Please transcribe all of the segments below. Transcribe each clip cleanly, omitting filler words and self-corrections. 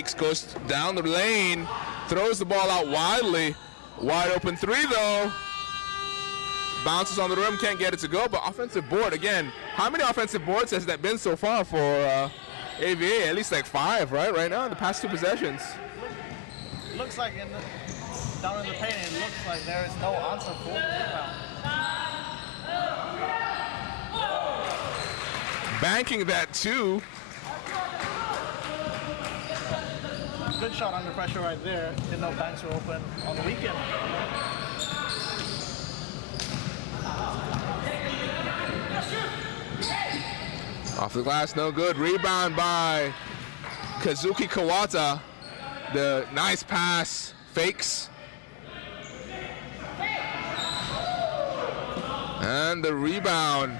fakes, goes down the lane, throws the ball out widely. Wide open three, though. Bounces on the rim, can't get it to go, but offensive board again. How many offensive boards has that been so far for AVA? At least like 5, right now in the past 2 possessions. Looks like down in the paint, it looks like there is no answer for the rebound. Banking that too. Good shot under pressure right there. Didn't know banks were open on the weekend. Off the glass, no good. Rebound by Kazuki Kawata. The nice pass, fakes. And the rebound.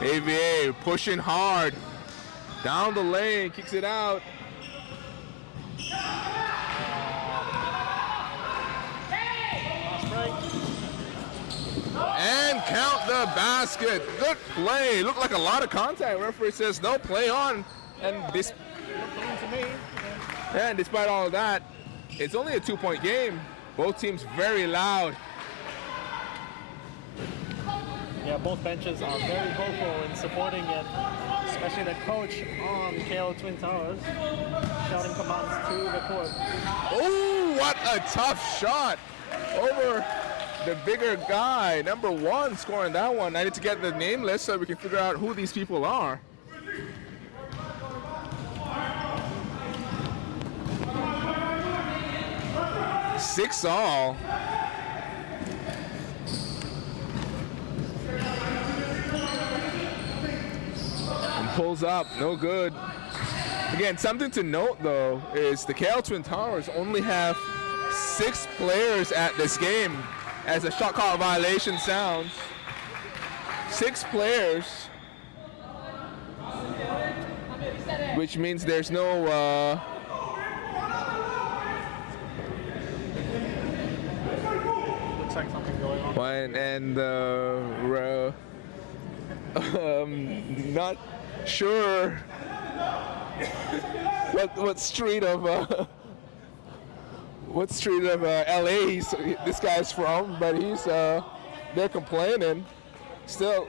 AVA pushing hard. Down the lane, kicks it out. And count the basket. Good play. Looked like a lot of contact. Referee says no, play on. And despite all of that, it's only a 2-point game. Both teams very loud. Yeah, both benches are very vocal in supporting it, especially the coach on KO Twin Towers, shouting commands to the court. Oh, what a tough shot over the bigger guy. Number 1 scoring that one. I need to get the name list so we can figure out who these people are. Six all. And pulls up, no good. Again, something to note though is the KL Twin Towers only have 6 players at this game as a shot clock violation sounds. 6 players, which means there's no looks like something going on. And not sure what street of LA this guy's from, but he's they're complaining still.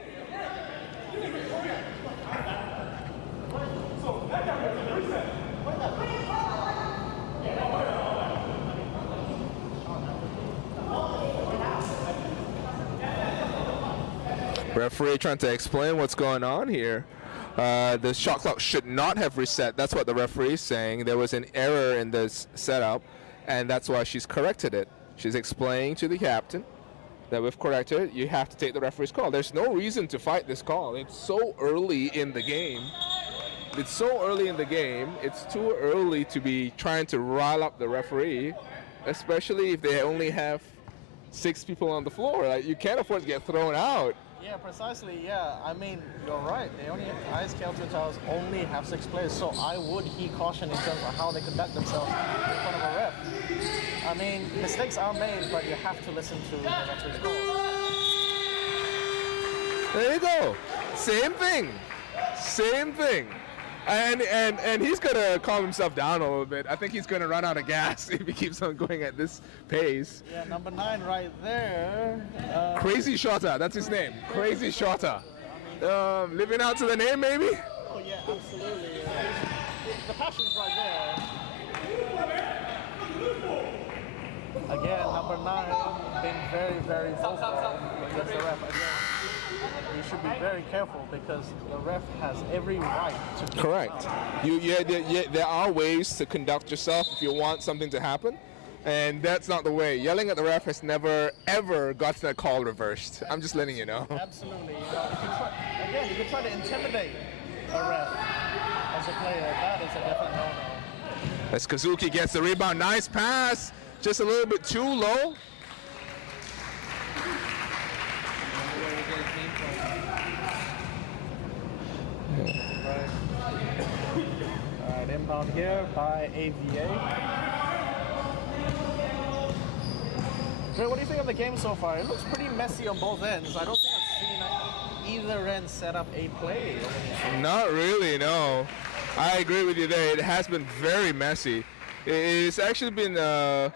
Referee trying to explain what's going on here. The shot clock should not have reset. That's what the referee is saying. There was an error in this setup, and that's why she's corrected it. She's explaining to the captain that we've corrected it. You have to take the referee's call. There's no reason to fight this call. It's so early in the game. It's so early in the game. It's too early to be trying to rile up the referee, especially if they only have 6 people on the floor. Like, you can't afford to get thrown out. Yeah, precisely, yeah. I mean, you're right. They only, ISKL Twin Towers only have 6 players, so I would heed caution in terms of how they conduct themselves in front of a ref. I mean, mistakes are made, but you have to listen to the referee's call. There you go. Same thing. Same thing. And he's going to calm himself down a little bit. I think he's going to run out of gas if he keeps on going at this pace. Yeah, number 9 right there. Crazy Shotta, that's his name. Crazy Shotta. Living out to the name, maybe? Oh, yeah, absolutely. The passion's right there. Again, number 9 being very, very vocal against the ref. Again, you should be very careful because the ref has every right to. Correct. There are ways to conduct yourself if you want something to happen, and that's not the way. Yelling at the ref has never, ever gotten that call reversed. I'm just letting you know. Absolutely. You can try to intimidate a ref as a player. That is a definite no-no. As Kazuki gets the rebound, nice pass, just a little bit too low. Alright, inbound here by AVA. Dre, what do you think of the game so far? It looks pretty messy on both ends. I don't think I've seen either end set up a play. Not really, no. I agree with you there. It has been very messy. It's actually been a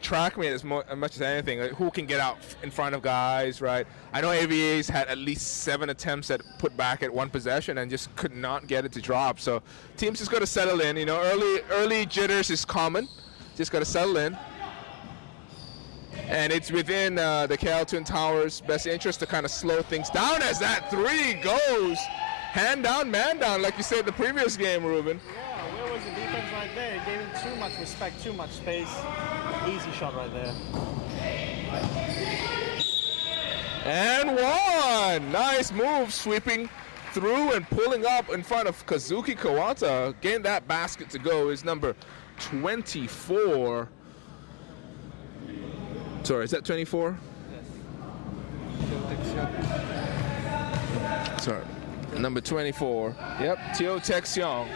track meet as much as anything. Like, who can get out in front of guys, right? I know AVA's had at least 7 attempts at put back at one possession and just could not get it to drop. So teams just got to settle in. You know, early jitters is common. Just got to settle in. And it's within the KL Twin Towers' best interest to kind of slow things down as that 3 goes. Hand down, man down, like you said the previous game, Ruben. Yeah, where was the defense right there? It gave him too much respect, too much space. Easy shot right there. And one! Nice move, sweeping through and pulling up in front of Kazuki Kawata. Getting that basket to go is number 24. Sorry, is that 24? Yes. Sorry. Number 24. Yep, Teo Texiong.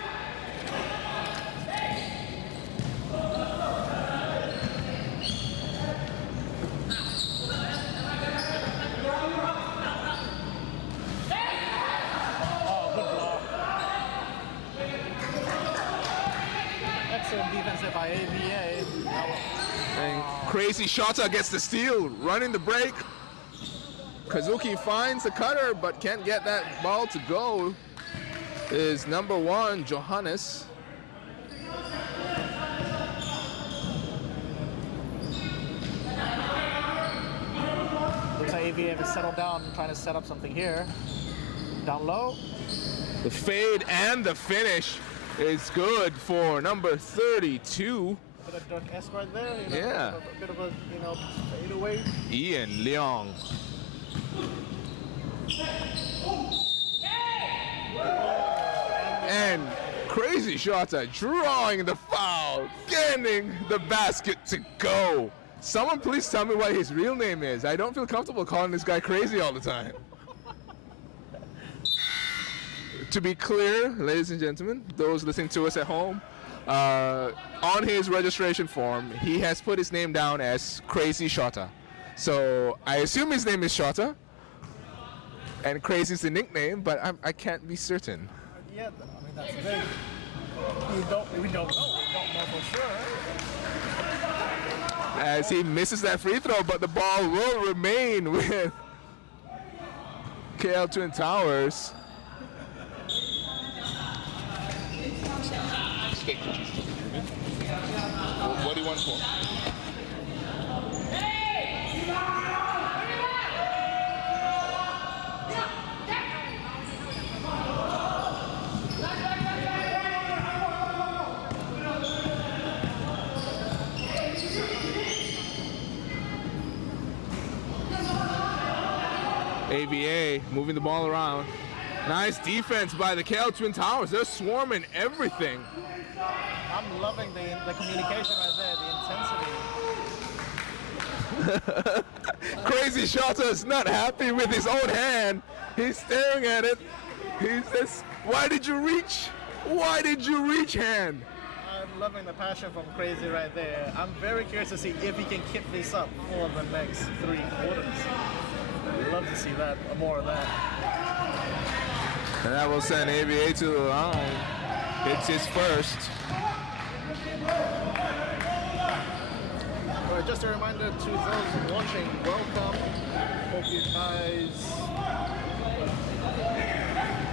Excellent defense there by AVA. And Crazy Shota gets the steal, running the break. Kazuki finds the cutter, but can't get that ball to go. Is number 1, Johannes. Looks like AVA has settled down, trying to set up something here. Down low. The fade and the finish is good for number 32. Bit of Dirk S right there. You know, Yeah. A bit of a fade away. Ian Leong. And Crazy Shota drawing the foul, getting the basket to go. Someone please tell me what his real name is. I don't feel comfortable calling this guy crazy all the time. To be clear, ladies and gentlemen, those listening to us at home, on his registration form, he has put his name down as Crazy Shota. So I assume his name is Shota, and Crazy is the nickname, but I can't be certain. Yeah, I mean that's big. We don't know. We don't know for sure. As he misses that free throw, but the ball will remain with KL Twin Towers. What do you want for? AVA moving the ball around. Nice defense by the KL Twin Towers. They're swarming everything. I'm loving the communication right there, the intensity. Crazy Shota is not happy with his own hand. He's staring at it. He says, "Why did you reach? Why did you reach, hand?" I'm loving the passion from Crazy right there. I'm very curious to see if he can keep this up for the next 3 quarters. I'd love to see that, more of that. And that will send AVA to the line. It's his first. All right, just a reminder to those watching, welcome. Hope you guys...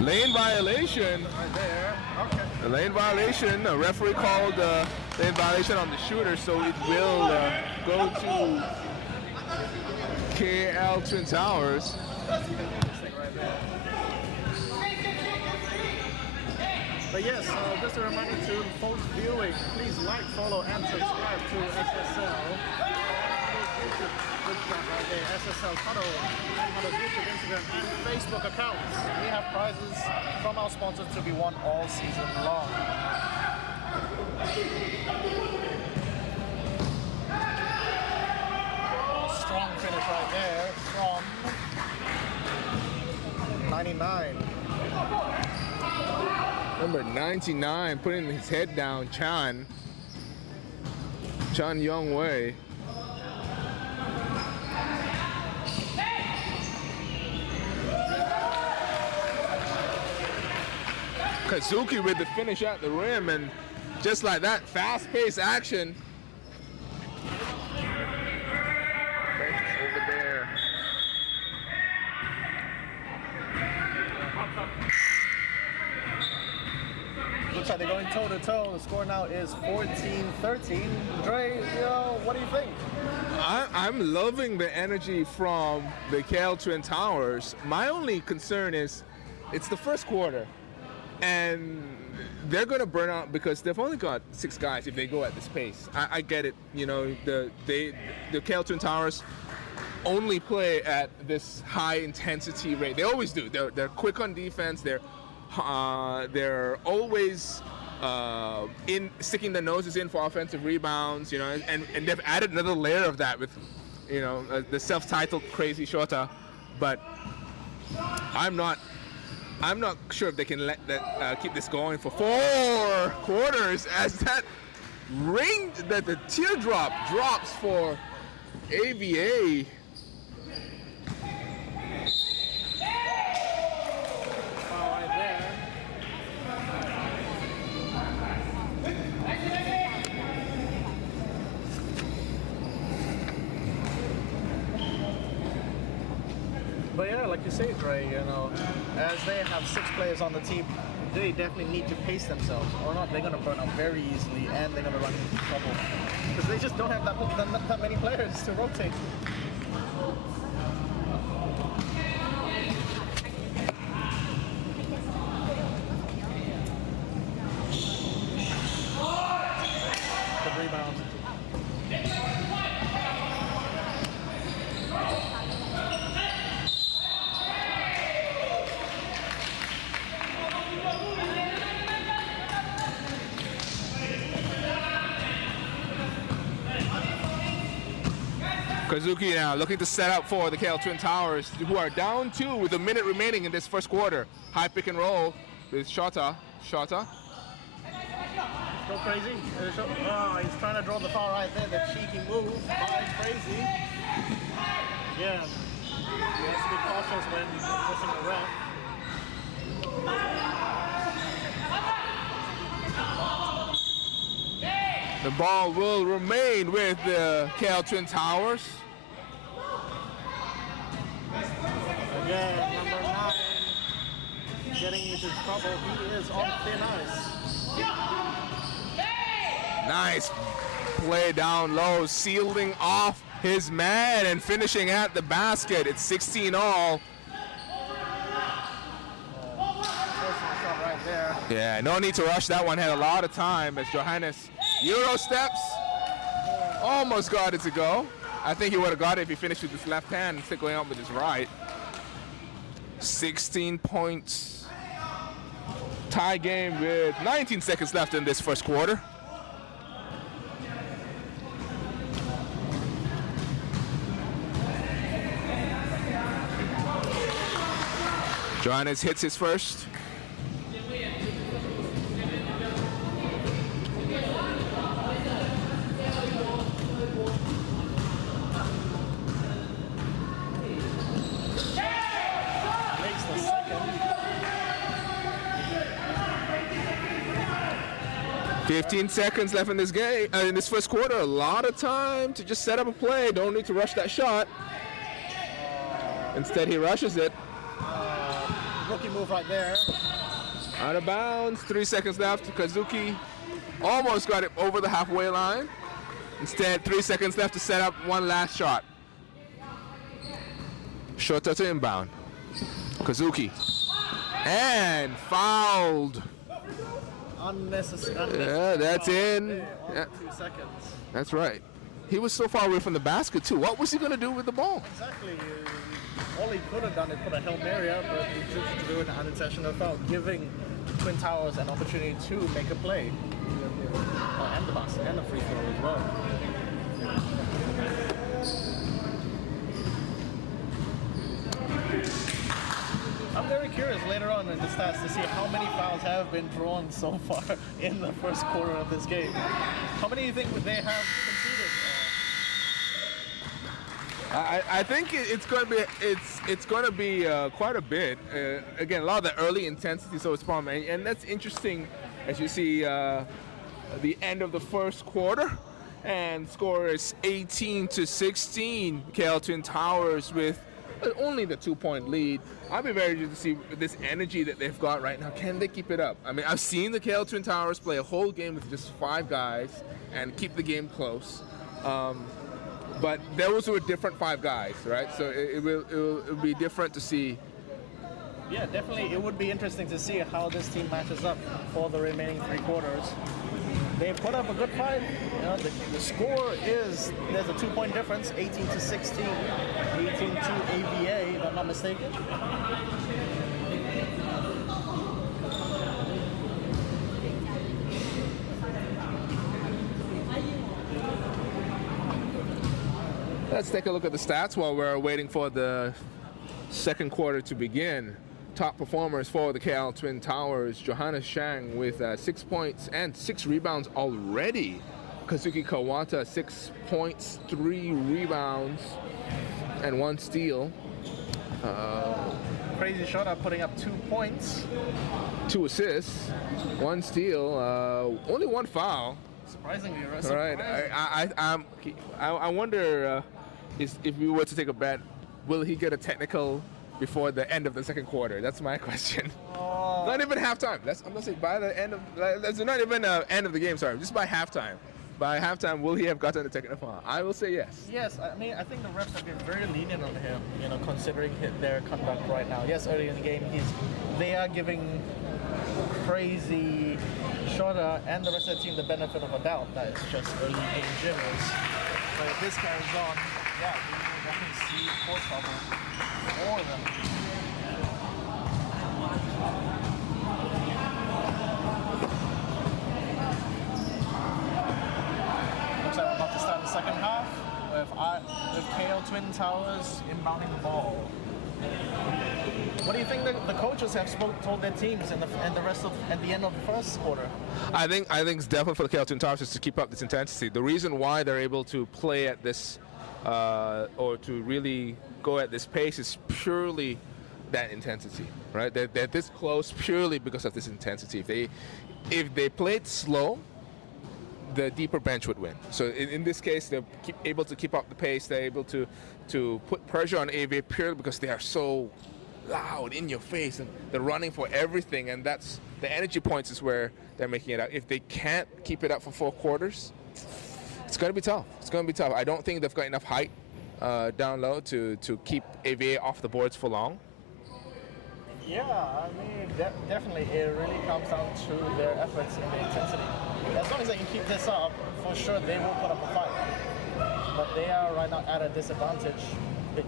Lane violation. Right there, okay. A lane violation. A referee called lane violation on the shooter, so it will go to KL Twin Towers. But yes, just a reminder to folks viewing, please like, follow, and subscribe to SSL. Right there, SSL Tunnel, YouTube, Instagram, and Facebook accounts. We have prizes from our sponsors to be won all season long. Strong finish right there from 99. Number 99, putting his head down, Chan Young-wei. Kazuki with the finish at the rim, and Just like that, fast-paced action. Over there. Looks like they're going toe-to-toe. The score now is 14-13. Dre, what do you think? I'm loving the energy from the KL Twin Towers. My only concern is it's the first quarter, and they're going to burn out because they've only got 6 guys if they go at this pace. I get it. The KL Twin Towers only play at this high intensity rate. They always do. They're quick on defense. They're always in sticking their noses in for offensive rebounds, and they've added another layer of that with, the self-titled Crazy Shota. But I'm not sure if they can let that keep this going for 4 quarters as that the teardrop drops for AVA. But yeah, like you say, Dre, as they have 6 players on the team, they definitely need to pace themselves, or not they're going to burn out very easily, and they're going to run into trouble because they just don't have that many players to rotate. Good rebound. Kazuki now looking to set up for the KL Twin Towers, who are down 2 with a minute remaining in this first quarter. High pick and roll with Shota. Go Crazy. Oh, he's trying to draw the foul right there. The cheeky move by Crazy. Yeah, he has to be cautious when pushing the ref. The ball will remain with the KL Twin Towers. Again, number 9 getting into trouble. He is on thin ice. Nice play down low, sealing off his man and finishing at the basket. It's 16 all. Shot right there. Yeah, no need to rush that one. Had a lot of time as Johannes Euro steps. Almost got it to go. I think he would have got it if he finished with his left hand instead of going up with his right. 16 points. Tie game with 19 seconds left in this first quarter. Johannes hits his first. Makes the second. 15 seconds left in this game, in this first quarter. A lot of time to just set up a play. Don't need to rush that shot. Instead, he rushes it. Rookie move right there. Out of bounds. 3 seconds left. Kazuki almost got it over the halfway line. Instead, 3 seconds left to set up one last shot. Shota to inbound. Kazuki. And fouled. Unnecessary. Yeah, that's in. Yeah, 2 seconds. that's right. He was so far away from the basket, too. What was he going to do with the ball? Exactly. All he could have done is put a Hail Mary up, but he chose to do an unintentional foul, giving Twin Towers an opportunity to make a play. And the basket and the free throw as well. I'm very curious later on in the stats to see how many fouls have been drawn so far in the first quarter of this game. How many do you think would they have conceded? I think it's going to be quite a bit. Again, a lot of the early intensity, so it's problem, and that's interesting as you see the end of the first quarter, and score is 18-16. KL Twin Towers with only the 2-point lead. I'll be very interested to see this energy that they've got right now. Can they keep it up? I mean, I've seen the KL Twin Towers play a whole game with just 5 guys and keep the game close. But those were different 5 guys, right? So it will be different to see. Yeah, definitely. It would be interesting to see how this team matches up for the remaining 3 quarters. They put up a good fight. You know, the score is, there's a 2-point difference, 18-16, 18 to AVA, if I'm not mistaken. Let's take a look at the stats while we're waiting for the second quarter to begin. Top performers for the KL Twin Towers, Johannes Shang with 6 points and 6 rebounds already. Kazuki Kawata, 6 points, 3 rebounds, and 1 steal. Crazy Shota putting up 2 points. 2 assists, 1 steal, only 1 foul. Surprisingly, Right. I wonder if we were to take a bet, will he get a technical before the end of the second quarter? That's my question. Not even halftime. I'm not saying by the end of. That's not even end of the game. Sorry, just by halftime. By halftime, will he have gotten a technical foul? I will say yes. Yes, I mean, I think the refs have been very lenient on him, you know, considering their conduct right now. Yes, early in the game, they are giving Crazy Shota and the rest of the team the benefit of a doubt that it's just early game jitters. But if this carries on, yeah, we will definitely see fourth trouble for them. Looks like we're about to start the second half with KL Twin Towers inbounding the ball. What do you think the coaches have told their teams at the end of the first quarter? I think it's definitely for the KL Twin Towers is to keep up this intensity. The reason why they're able to play at this or to really go at this pace is purely that intensity, right? They're this close purely because of this intensity. If they played slow, the deeper bench would win. So in this case, they're able to keep up the pace. They're able to put pressure on AVA purely because they are so loud in your face and they're running for everything, and that's the energy points is where they're making it out. If they can't keep it up for 4 quarters, it's going to be tough. It's going to be tough. I don't think they've got enough height down low to keep AVA off the boards for long. Yeah, I mean, definitely it really comes down to their efforts and the intensity. As long as they can keep this up, for sure they will put up a fight. But they are right now at a disadvantage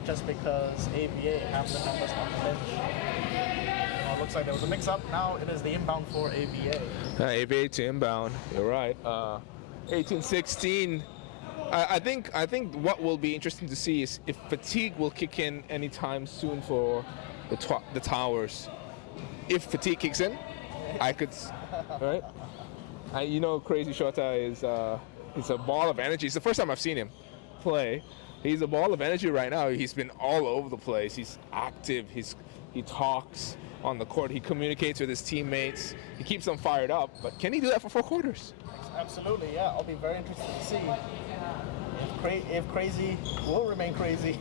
just because AVA have the numbers on the bench. It looks like there was a mix-up. Now it is the inbound for AVA. AVA to inbound. You're right. 18-16. I think what will be interesting to see is if fatigue will kick in anytime soon for the Towers. If fatigue kicks in, I could, right? Crazy Shota is he's a ball of energy. It's the first time I've seen him play. He's a ball of energy right now. He's been all over the place. He's active. He talks on the court. He communicates with his teammates. He keeps them fired up. But can he do that for 4 quarters? Absolutely, yeah. I'll be very interested to see if Crazy will remain crazy.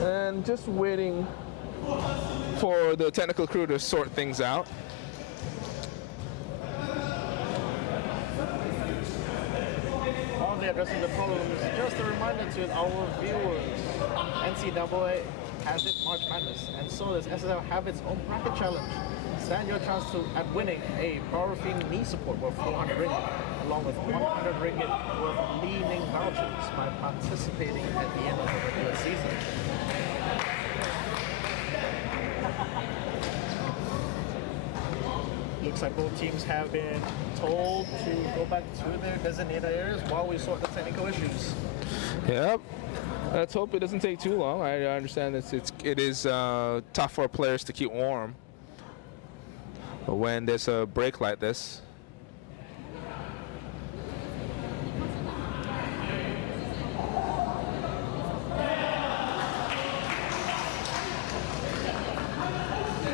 And just waiting for the technical crew to sort things out. While they're addressing the problems, just a reminder to our viewers, NCAA has its March Madness, and so does SSL have its own bracket challenge. Stand your chance at winning a power-themed knee support worth 400 ringgit, along with 100 ringgit worth leaning vouchers by participating at the end of the regular season. Looks like both teams have been told to go back to their designated areas while we sort the technical issues. Yep. Let's hope it doesn't take too long. I understand it is tough for players to keep warm when there's a break like this.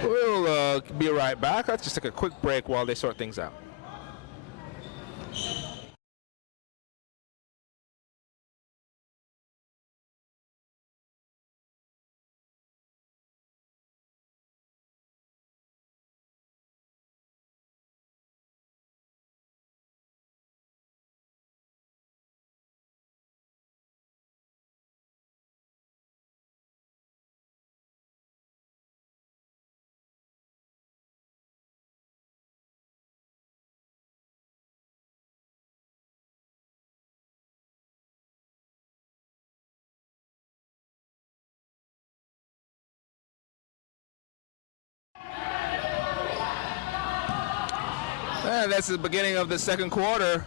We'll We'll be right back. Let's just take a quick break while they sort things out. And that's the beginning of the second quarter.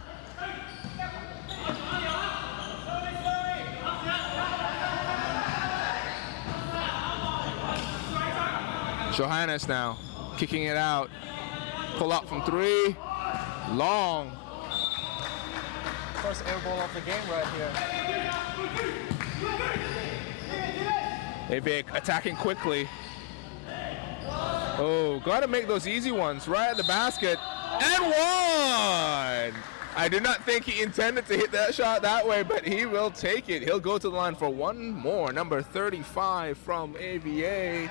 Johannes now kicking it out. Pull up from three. Long. First air ball of the game right here. AVA attacking quickly. Oh, got to make those easy ones right at the basket. And one! I do not think he intended to hit that shot that way, but he will take it. He'll go to the line for one more. Number 35 from AVA.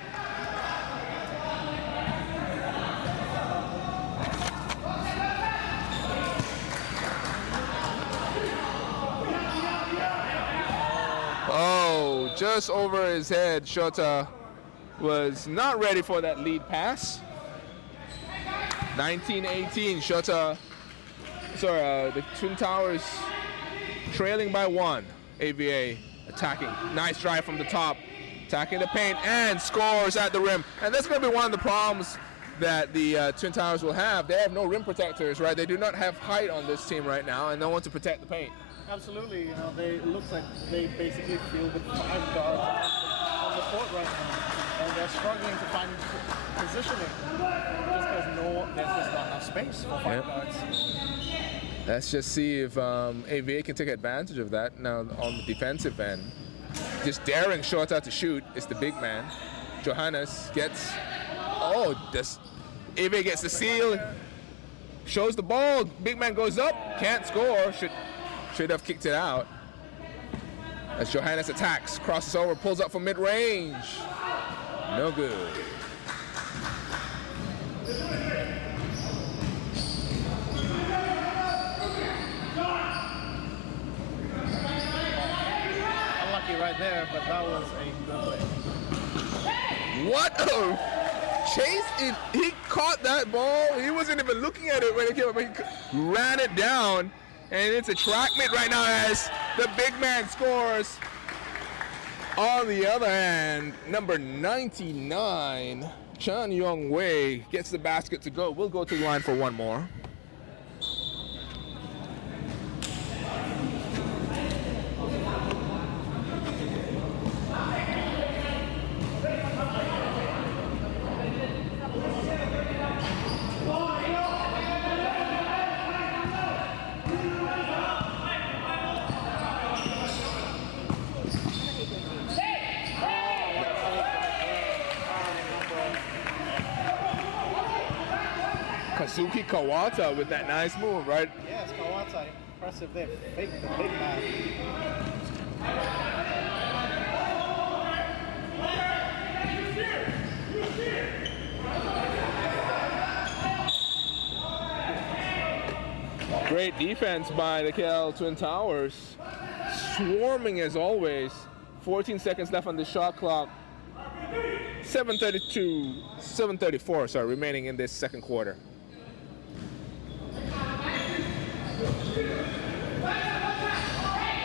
Oh, just over his head. Shota was not ready for that lead pass. 19-18, Shota, the Twin Towers trailing by one. AVA attacking. Nice drive from the top, attacking the paint, and scores at the rim. And that's going to be one of the problems that the Twin Towers will have. They have no rim protectors, right? They do not have height on this team right now, and no one to protect the paint. Absolutely, you know, it looks like they basically field with 5 guards on the court right now, and they're struggling to find positioning just because there's just not enough space for 5 guards. Let's just see if AVA can take advantage of that now on the defensive end. Just daring Shota to shoot is the big man. Johannes gets, AVA gets the steal, shows the ball, big man goes up, can't score, should have kicked it out. As Johannes attacks, crosses over, pulls up from mid-range. No good. Unlucky right there, but that was a good play. What a chase! He caught that ball. He wasn't even looking at it when it came up. He ran it down. And it's a track meet right now as the big man scores. On the other hand, number 99, Chan Yong Wei, gets the basket to go. We'll go to the line for one more. Kazuki Kawata with that nice move, right? Yes, Kawata, impressive there. The big man. Great defense by the KL Twin Towers. Swarming as always. 14 seconds left on the shot clock. 7:34 remaining in this second quarter.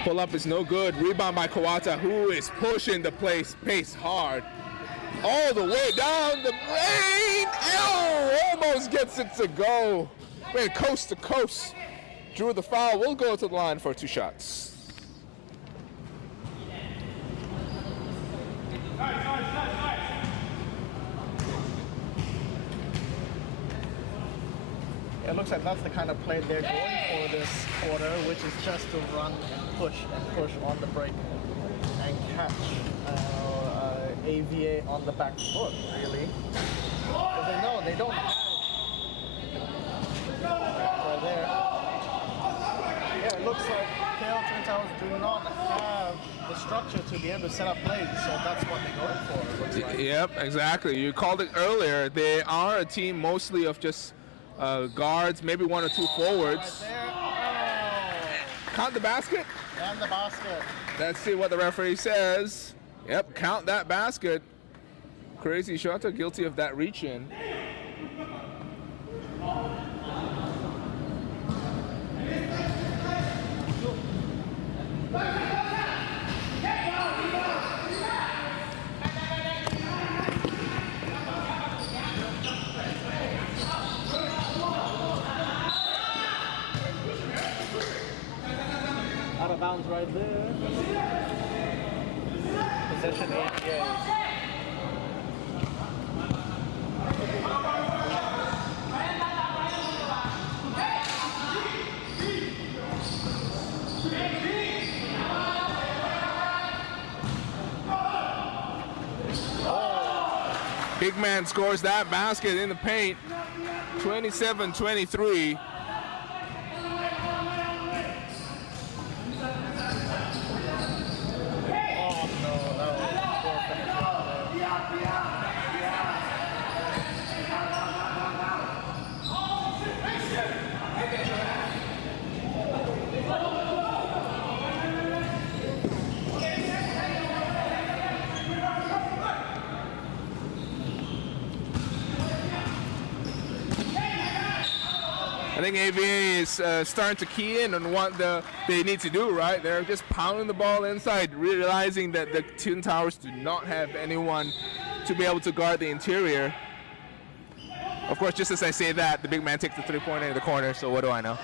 Pull up is no good. Rebound by Kawata, who is pushing the pace hard. All the way down the lane. Almost gets it to go. Went coast to coast. Drew the foul. We'll go to the line for 2 shots. It looks like that's the kind of play they're going for this quarter, which is just to run and push on the break and catch. AVA on the back foot, really. Because they know they don't have right there. Yeah, it looks like KO Twin Towers do not have the structure to be able to set up plays, so that's what they're going for, it looks like. Yep, exactly. You called it earlier. They are a team mostly of just guards, maybe one or two forwards. Right there. Oh. Count the basket. And the basket. Let's see what the referee says. Yep, count that basket. Crazy Shota guilty of that reach in. Out of bounds right there. Possession AVA. Big man scores that basket in the paint. 27-23. I think AVA is starting to key in on what they need to do, right? They're just pounding the ball inside, realizing that the Twin Towers do not have anyone to be able to guard the interior. Of course, just as I say that, the big man takes the three-pointer in the corner, so what do I know?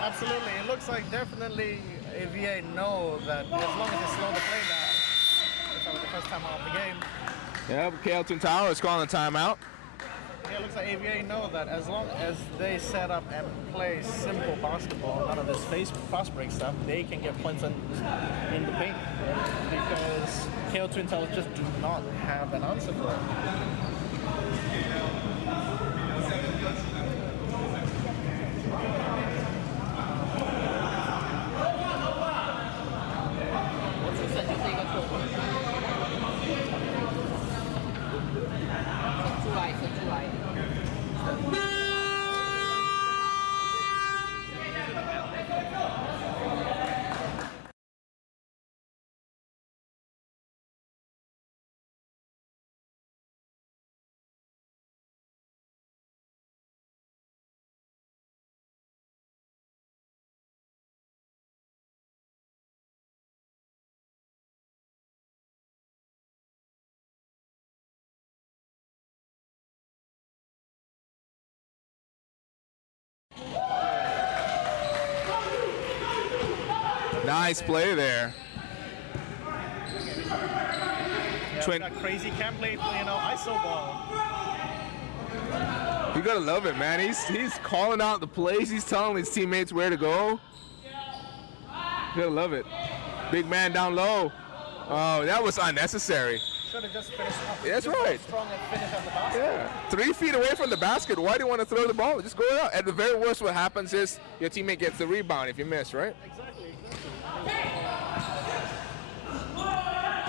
Absolutely. It looks like definitely AVA know that as long as they slow the play down, it's the first time out of the game. Yep, KL Twin Towers calling a timeout. Yeah, it looks like AVA know that as long as they set up and play simple basketball, none of this fast break stuff, they can get points in the paint. Because KO Twin Towers just do not have an answer for it. Nice play there. Yeah, that crazy can play, ISO ball. You gotta love it, man. He's calling out the plays. He's telling his teammates where to go. You gotta love it. Big man down low. Oh, that was unnecessary. Should have just finished. That's right. Strong and finish at the basket. Yeah, 3 feet away from the basket. Why do you want to throw the ball? Just go out. At the very worst, what happens is your teammate gets the rebound if you miss, right? Exactly.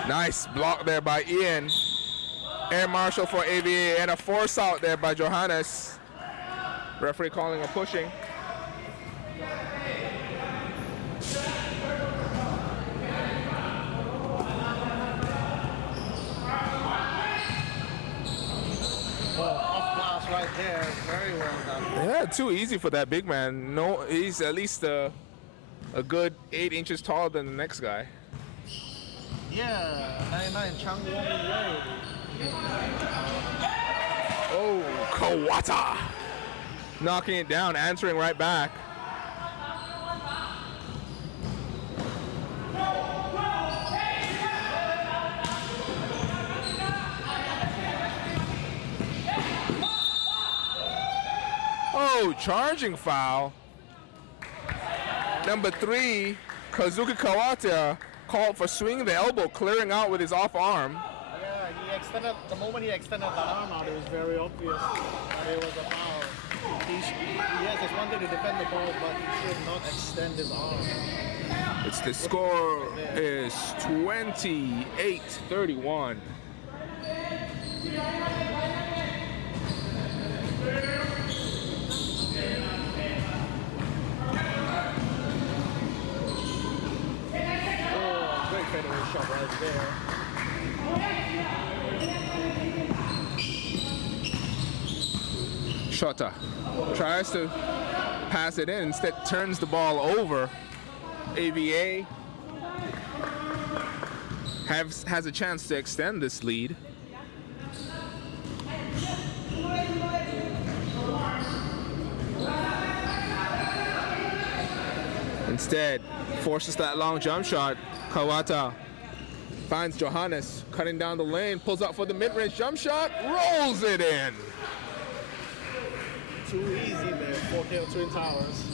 Nice block there by Ian. Air marshal for AVA and a force out there by Johannes. Referee calling a pushing. Off glass right there. Very well done. Yeah, too easy for that big man. No, he's at least a good 8 inches taller than the next guy. Yeah, 99 Chang Wong Wei. Oh, Kawata. Knocking it down, answering right back. Oh, charging foul. Number 3, Kazuki Kawata called for swinging the elbow, clearing out with his off arm. the moment he extended that arm out, it was very obvious that it was a foul. Yes, it's one thing to defend the ball, but he should not extend his arm. It's the score is 28-31. Oh, great fadeaway shot right there. Shota tries to pass it in, instead turns the ball over. AVA has a chance to extend this lead. Instead, forces that long jump shot. Kawata finds Johannes cutting down the lane, pulls out for the mid-range jump shot, rolls it in. Too easy there for Twin Towers.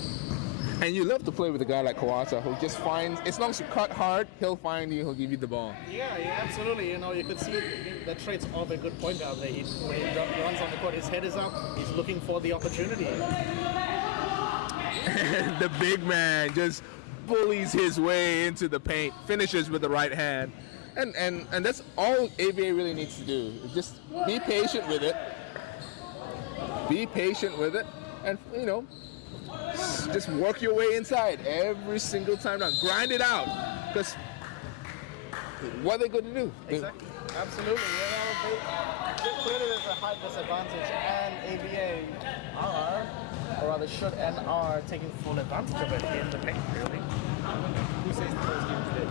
And you love to play with a guy like Kawata who just finds, as long as you cut hard, he'll find you, he'll give you the ball. Yeah, absolutely. You know, you could see the traits of a good point guard there. When he runs on the court, his head is up, he's looking for the opportunity. And the big man just bullies his way into the paint, finishes with the right hand. And that's all AVA really needs to do. Just be patient with it. Be patient with it, and you know, just work your way inside every single time down. Grind it out, because what are they going to do? Exactly. Absolutely. You know, clearly there's a height disadvantage, and AVA are, or rather should and are, taking full advantage of it in the paint, really. Who says the first game's did?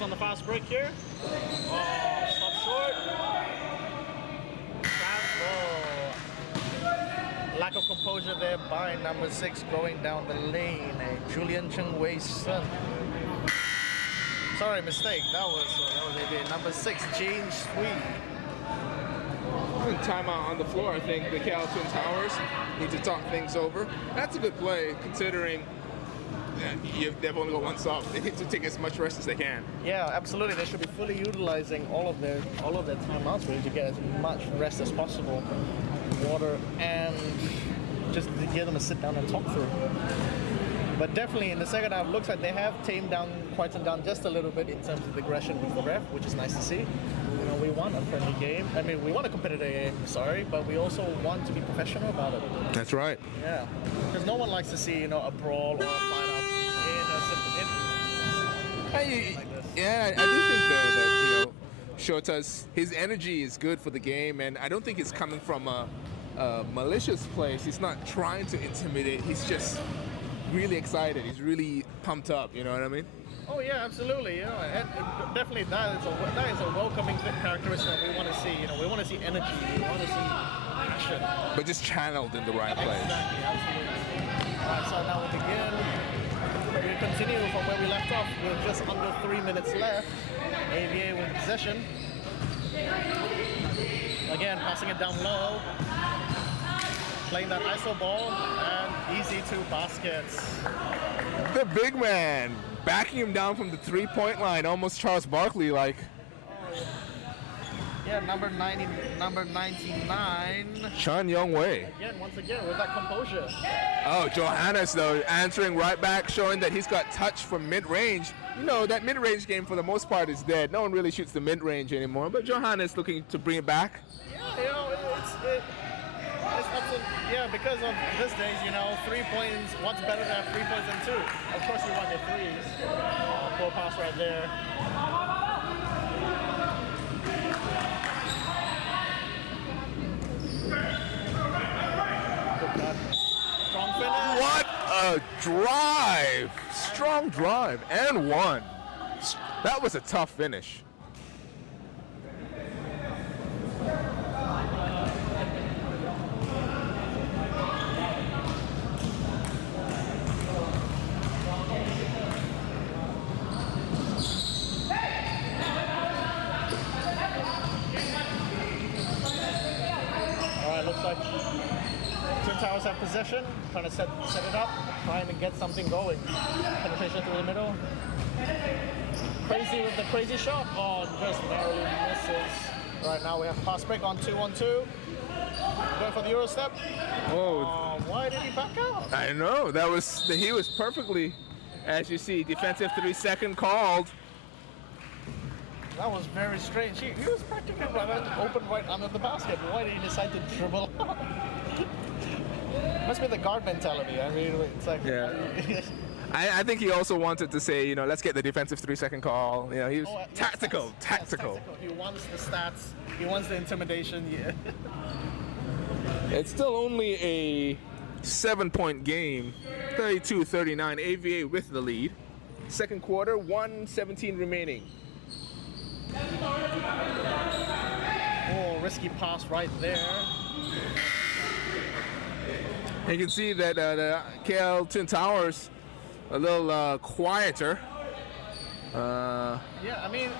On the fast break here. Oh, stop short. Lack of composure there by number 6 going down the lane. Julian Cheng Wei Sun. Sorry, mistake. That was a number 6, James Sui. Timeout on the floor. I think the Cal Twin Towers need to talk things over. That's a good play considering they've only got one stop. They need to take as much rest as they can. Yeah, absolutely. They should be fully utilizing all of their timeouts really to get as much rest as possible, water, and just to get them to sit down and talk through. But definitely in the second half, looks like they have quietened down just a little bit in terms of the aggression with the ref, which is nice to see. You know, we want a friendly game. I mean, we want a competitive game, but we also want to be professional about it. That's right. Yeah, because no one likes to see, you know, a brawl or a fight up like this. Yeah, I do think though that, you know, Shota's, his energy is good for the game, and I don't think it's coming from a malicious place. He's not trying to intimidate. He's just really excited. He's really pumped up. You know what I mean? Oh yeah, absolutely. You know, and definitely that is a welcoming characteristic that we want to see. You know, we want to see energy. We want to see passion. But just channeled in the right place. Exactly, absolutely. All right, so now we begin. We continue from where we left off with just under 3 minutes left. AVA with possession. Again, passing it down low. Playing that ISO ball, and easy 2 baskets. The big man backing him down from the 3-point line, almost Charles Barkley like. Yeah, number 99. Chan Yong Wei. Once again, with that composure. Oh, Johannes though, answering right back, showing that he's got touch from mid-range. You know, that mid-range game for the most part is dead. No one really shoots the mid-range anymore, but Johannes looking to bring it back. Yeah, you know, because of these days, you know, 3 points, what's better to have 3 points than 2? Of course we want the threes. Full pass right there. Strong finish. What a drive! Strong drive, and one. That was a tough finish. Alright, looks like Twin Towers have possession, trying to set it up, trying to get something going. Penetration through the middle. Crazy with the crazy shot. Oh, just narrowly misses. Right now we have pass break on 2-on-2. Going for the Euro step. Oh, Why did he back out? I know. He was perfectly, as you see, defensive 3-second called. That was very strange. He was practically open right under the basket. Why did he decide to dribble out? Must be the guard mentality. I mean, it's like... Yeah. I think he also wanted to say, let's get the defensive 3-second call. He was tactical. He wants the stats. He wants the intimidation. Yeah. It's still only a 7-point game, 32-39. AVA with the lead. Second quarter, 1:17 remaining. Oh, risky pass right there. You can see that the KL Twin Towers a little quieter. Yeah, I mean,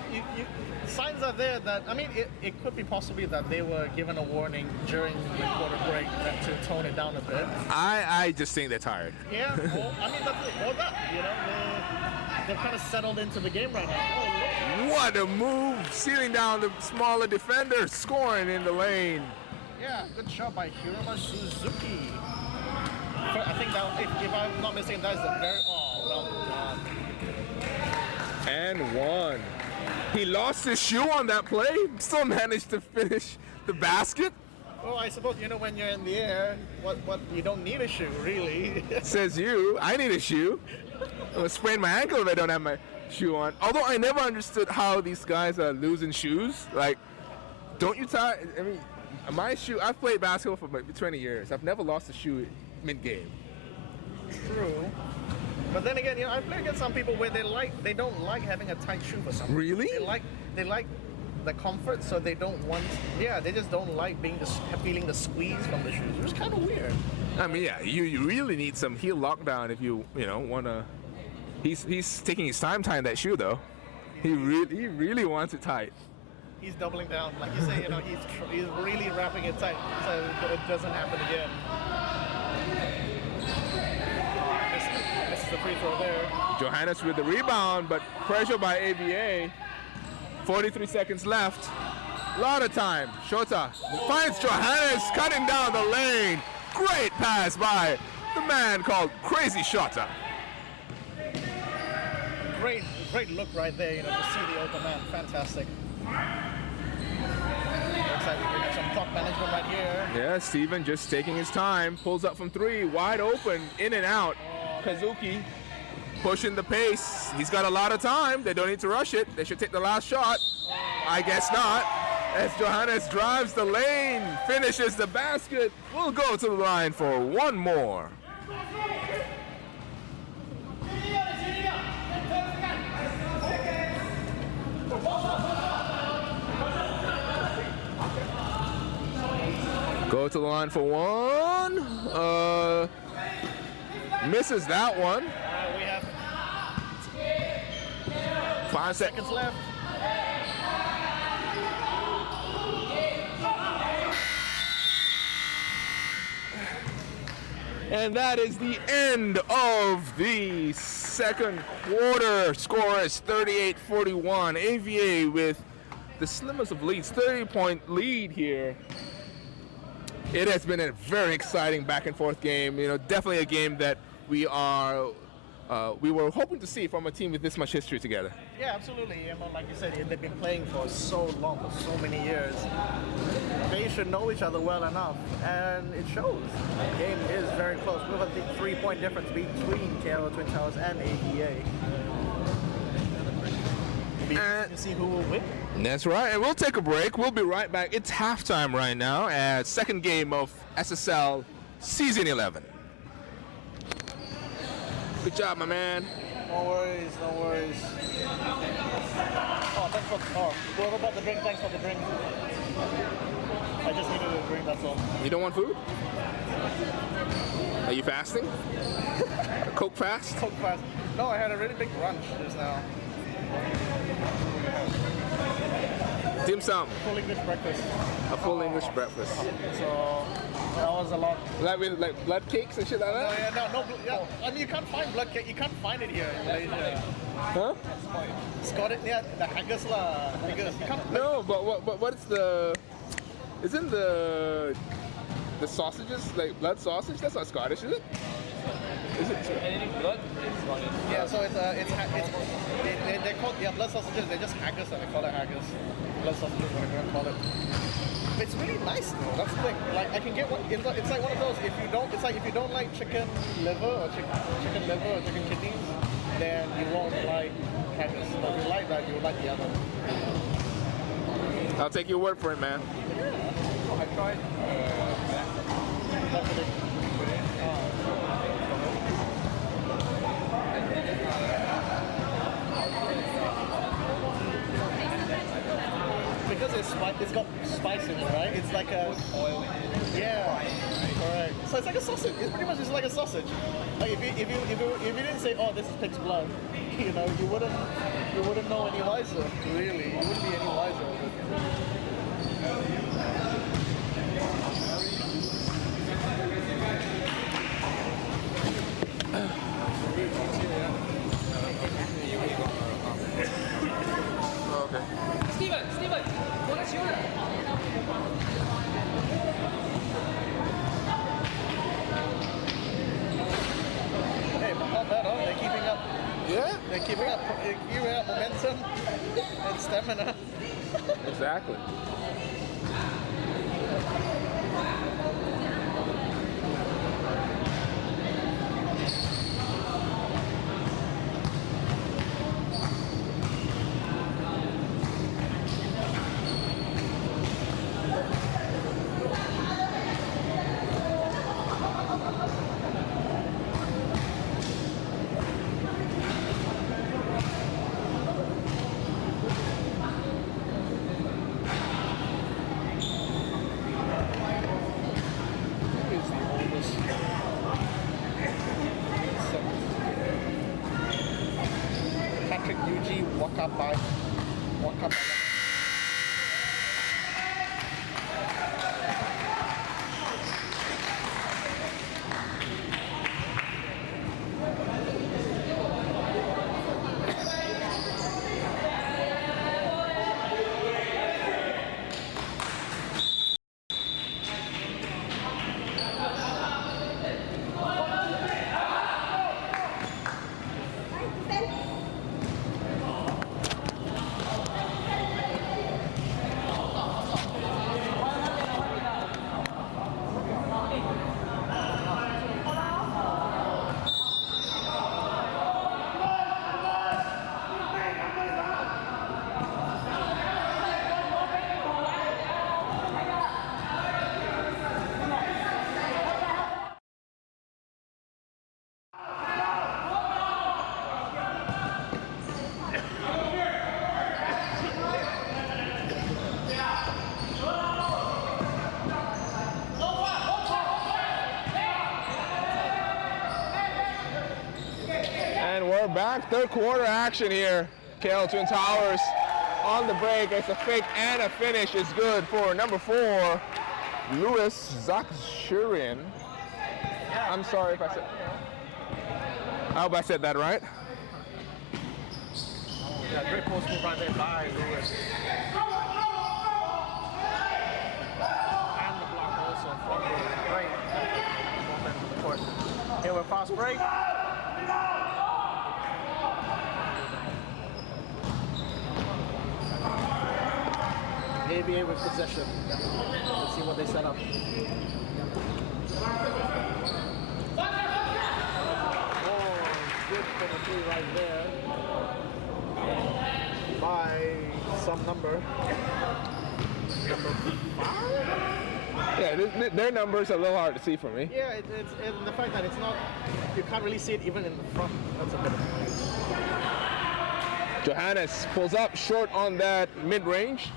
signs are there that, I mean, it could be possibly that they were given a warning during the quarter break to tone it down a bit. I just think they're tired. Yeah, well, I mean, that's it. Or that, they're kind of settled into the game right now. Oh, look. What a move! Sealing down the smaller defender, scoring in the lane. Yeah, good shot by Hiroma Suzuki. I think that, if I'm not mistaken, that is the very, well done. And one. He lost his shoe on that play, still managed to finish the basket. Well, I suppose, when you're in the air, what you don't need a shoe, really. Says you. I need a shoe. I'm gonna sprain my ankle if I don't have my shoe on. Although I never understood how these guys are losing shoes. Like, don't you tie? I mean, my shoe. I've played basketball for like 20 years. I've never lost a shoe mid-game. True. But then again, I play against some people where they don't like having a tight shoe for some reason. Really? They like the comfort, so they don't want. Yeah, they just don't like feeling the squeeze from the shoes. It's kind of weird. I mean, yeah, you really need some heel lockdown if you wanna. He's taking his time tying that shoe though. He really wants it tight. He's doubling down, like you say. He's really wrapping it tight so it doesnn't happen again. This is the free throw there. Johannes with the rebound, but pressure by AVA. 43 seconds left. A lot of time. Shota finds Johannes cutting down the lane. Great pass by the man called Crazy Shota. Great look right there, to see the open man. Fantastic. Looks like we have some clock management right here. Yeah, Steven just taking his time. Pulls up from three, wide open, in and out. Kazuki pushing the pace. He's got a lot of time. They don't need to rush it. They should take the last shot. I guess not. As Johannes drives the lane, finishes the basket. We'll go to the line for one more. Go to the line for one. Misses that one. We have 5 seconds left. And that is the end of the second quarter. Score is 38-41. AVA with the slimmest of leads, 30-point lead here. It has been a very exciting back and forth game. Definitely a game that we were hoping to see from a team with this much history together. Yeah, absolutely. Like you said, they've been playing for so long, for so many years. They should know each other well enough, and it shows. The game is very close. We have a 3-point difference between KL Twin Towers and AVA. To see who will win. That's right, and we'll take a break. We'll be right back. It's halftime right now at second game of SSL Season 11. Good job, my man. No worries, no worries. Oh, thanks for, whoever bought the drink, thanks for the drink. I just needed a drink, that's all. You don't want food? Are you fasting? A Coke fast? Coke fast. No, I had a really big brunch just now. Dim sum. Full English breakfast. A full English breakfast. So that was a lot. Like with like blood cakes and shit like No, that? yeah, no, yeah. I mean, you can't find blood cake. You can't find it here in Malaysia. Huh? Scottish, yeah, the haggis lah. Haggis. You can't. No, but what's the? Isn't the sausages like blood sausage? That's not Scottish, is it? Is it? Anything blood is Scottish. Yeah, so they're called blood sausages. They're just haggis, and they call it haggis. Blood sausages, whatever you call it. It's really nice though. That's the thing. Like I can get one. It's like one of those. If you don't, it's like if you don't like chicken liver or chicken liver or chicken kidneys, then you won't like haggis. But if you like that, you will like the other. I'll take your word for it, man. I tried That's what because it's got spice in it, right? It's like a oil. yeah, correct. So it's like a sausage. It's pretty much just like a sausage. Like if you didn't say, oh, this is pig's blood, you know, you wouldn't know any wiser. Really, you wouldn't be any wiser. Okay. Steven, 我的球呢？ Hey, but not bad, huh? They're keeping up. Yeah. They're keeping up momentum and stamina. Exactly. Wakabai. We're back, third quarter action here. KL Twin Towers on the break. It's a fake and a finish. It's good for number 4, Louis Zakshurin. I'm sorry if I said. I hope I said that right. Yeah, great post move right there by Lewis. And the block also from the great moment of the court. Here we're fast break. AVA with possession. Let's see what they set up. Oh, good for the 3 right there. By some number. Number 5? Yeah, their numbers are a little hard to see for me. Yeah, it's and the fact that it's not, you can't really see it even in the front. That's a bit of Johannes pulls up short on that mid-range.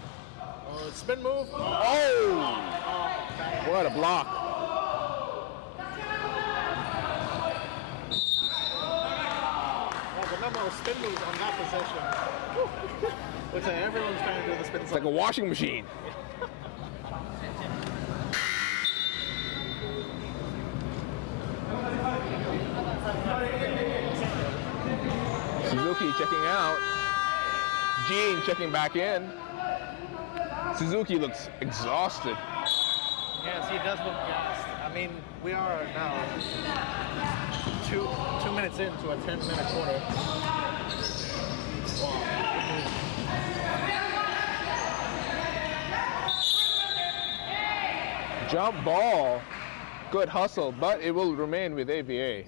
Spin move. Oh! What a block. Oh, the number of spin moves on that possession. Looks like everyone's trying to do the spin. It's like a washing machine. Suzuki checking out. Gene checking back in. Suzuki looks exhausted. Yes, he does look gassed. I mean, we are now two minutes into a 10-minute quarter. Jump ball. Good hustle, but it will remain with AVA.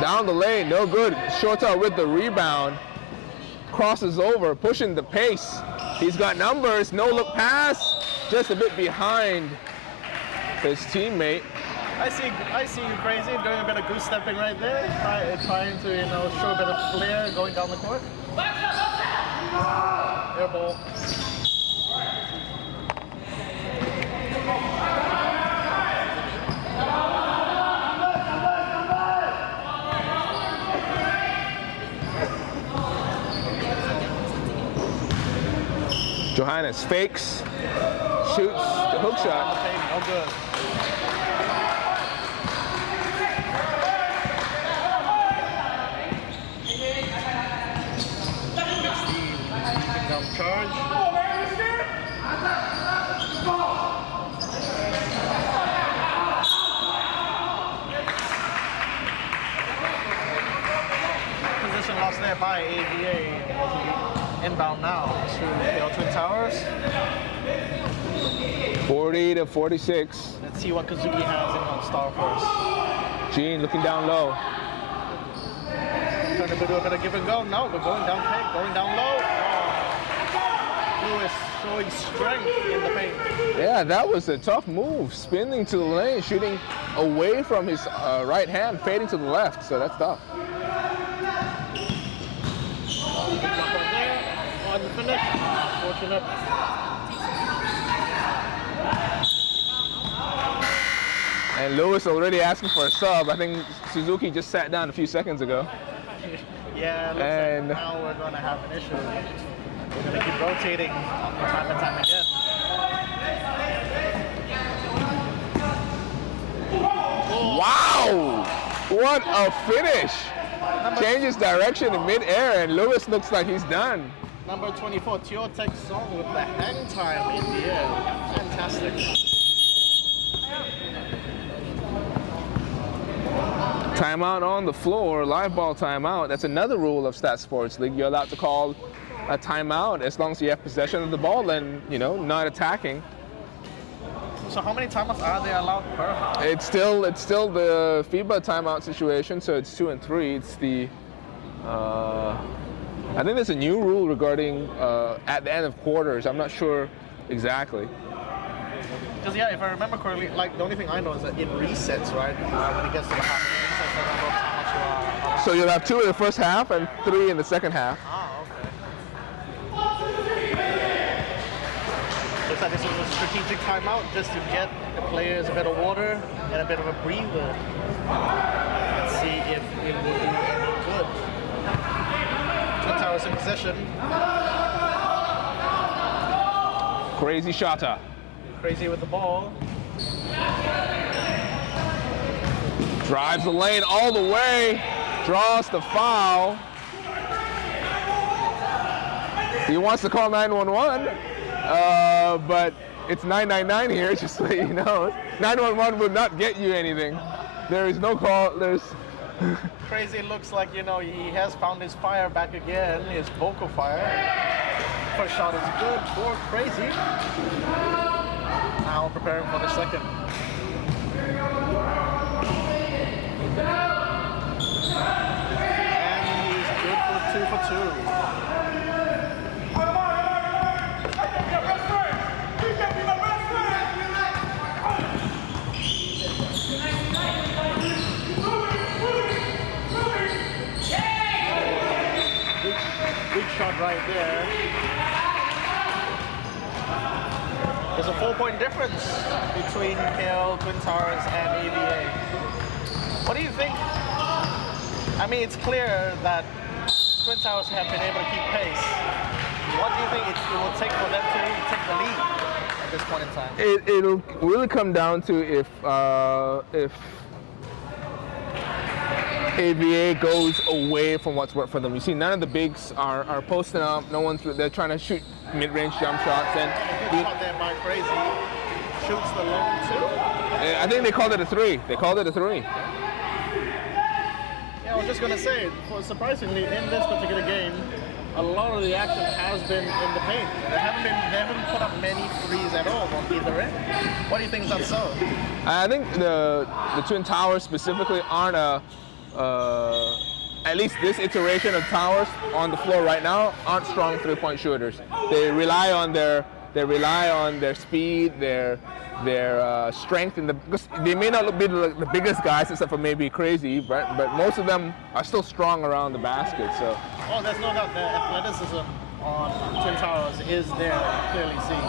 Down the lane, no good. Shota with the rebound. Crosses over, pushing the pace. He's got numbers, no look pass. Just a bit behind his teammate. I see you crazy doing a bit of goose stepping right there, trying to show a bit of flair going down the court. Air ball. Johannes fakes, shoots the hook shot. No good. Jump charge. Position lost there by AVA. Inbound now to Twin Towers. 40-46. Let's see what Kazuki has in on star first. Gene looking down low. Trying to do a bit of give and go. No, but going down peg, going down low. Lewis showing strength in the paint. Yeah, that was a tough move. Spinning to the lane, shooting away from his right hand, fading to the left. So that's tough. On the finish. Fortunate. And Lewis already asking for a sub. I think Suzuki just sat down a few seconds ago. Yeah, looks like now we're going to have an issue. We're going to keep rotating time and time again. Wow! What a finish! Changes direction in mid-air, and Lewis looks like he's done. Number 24, Teotek Song with the hang time in the air. Fantastic. Timeout on the floor, live ball timeout. That's another rule of StatSports League. You're allowed to call a timeout as long as you have possession of the ball and, not attacking. So how many timeouts are they allowed per half? It's still the FIBA timeout situation, so it's 2 and 3. It's the I think there's a new rule regarding at the end of quarters. I'm not sure exactly. Because if I remember correctly, the only thing I know is that it resets, right? When it gets to the half, it resets how much you are. So you'll have 2 in the first half and 3 in the second half. Ah, okay. Looks like this is a strategic timeout just to get the players a bit of water and a bit of a breather. Let's see if it will do any good. Twin Towers in possession. Crazy shotter. Crazy with the ball. Drives the lane all the way. Draws the foul. He wants to call 911, but it's 999 here, just so you know. 911 will not get you anything. There is no call. There's Crazy looks like, you know, he has found his fire back again, his vocal fire. First shot is good for Crazy. Now preparing for the second. And he's good for 2 for 2. Big shot right there. There's a 4-point difference between KL, Twin Towers, and AVA. What do you think? I mean, it's clear that Twin Towers have been able to keep pace. What do you think it will take for them to take the lead at this point in time? It'll really come down to if AVA goes away from what's worked for them. You see, none of the bigs are posting up. No one's. They're trying to shoot mid-range jump shots. And good shot there by Crazy. Shoots the long 2. I think they called it a 3. They called it a 3. Yeah, I was just gonna say, surprisingly, in this particular game, a lot of the action has been in the paint. They haven't put up many threes at all on either end. What do you think that's so? I think the Twin Towers specifically aren't at least this iteration of Towers on the floor right now aren't strong 3-point shooters. They rely on their speed, their strength, because they may not be the biggest guys except for maybe Crazy, but most of them are still strong around the basket. So. Oh, there's no doubt the athleticism on Twin Towers is there, clearly seen.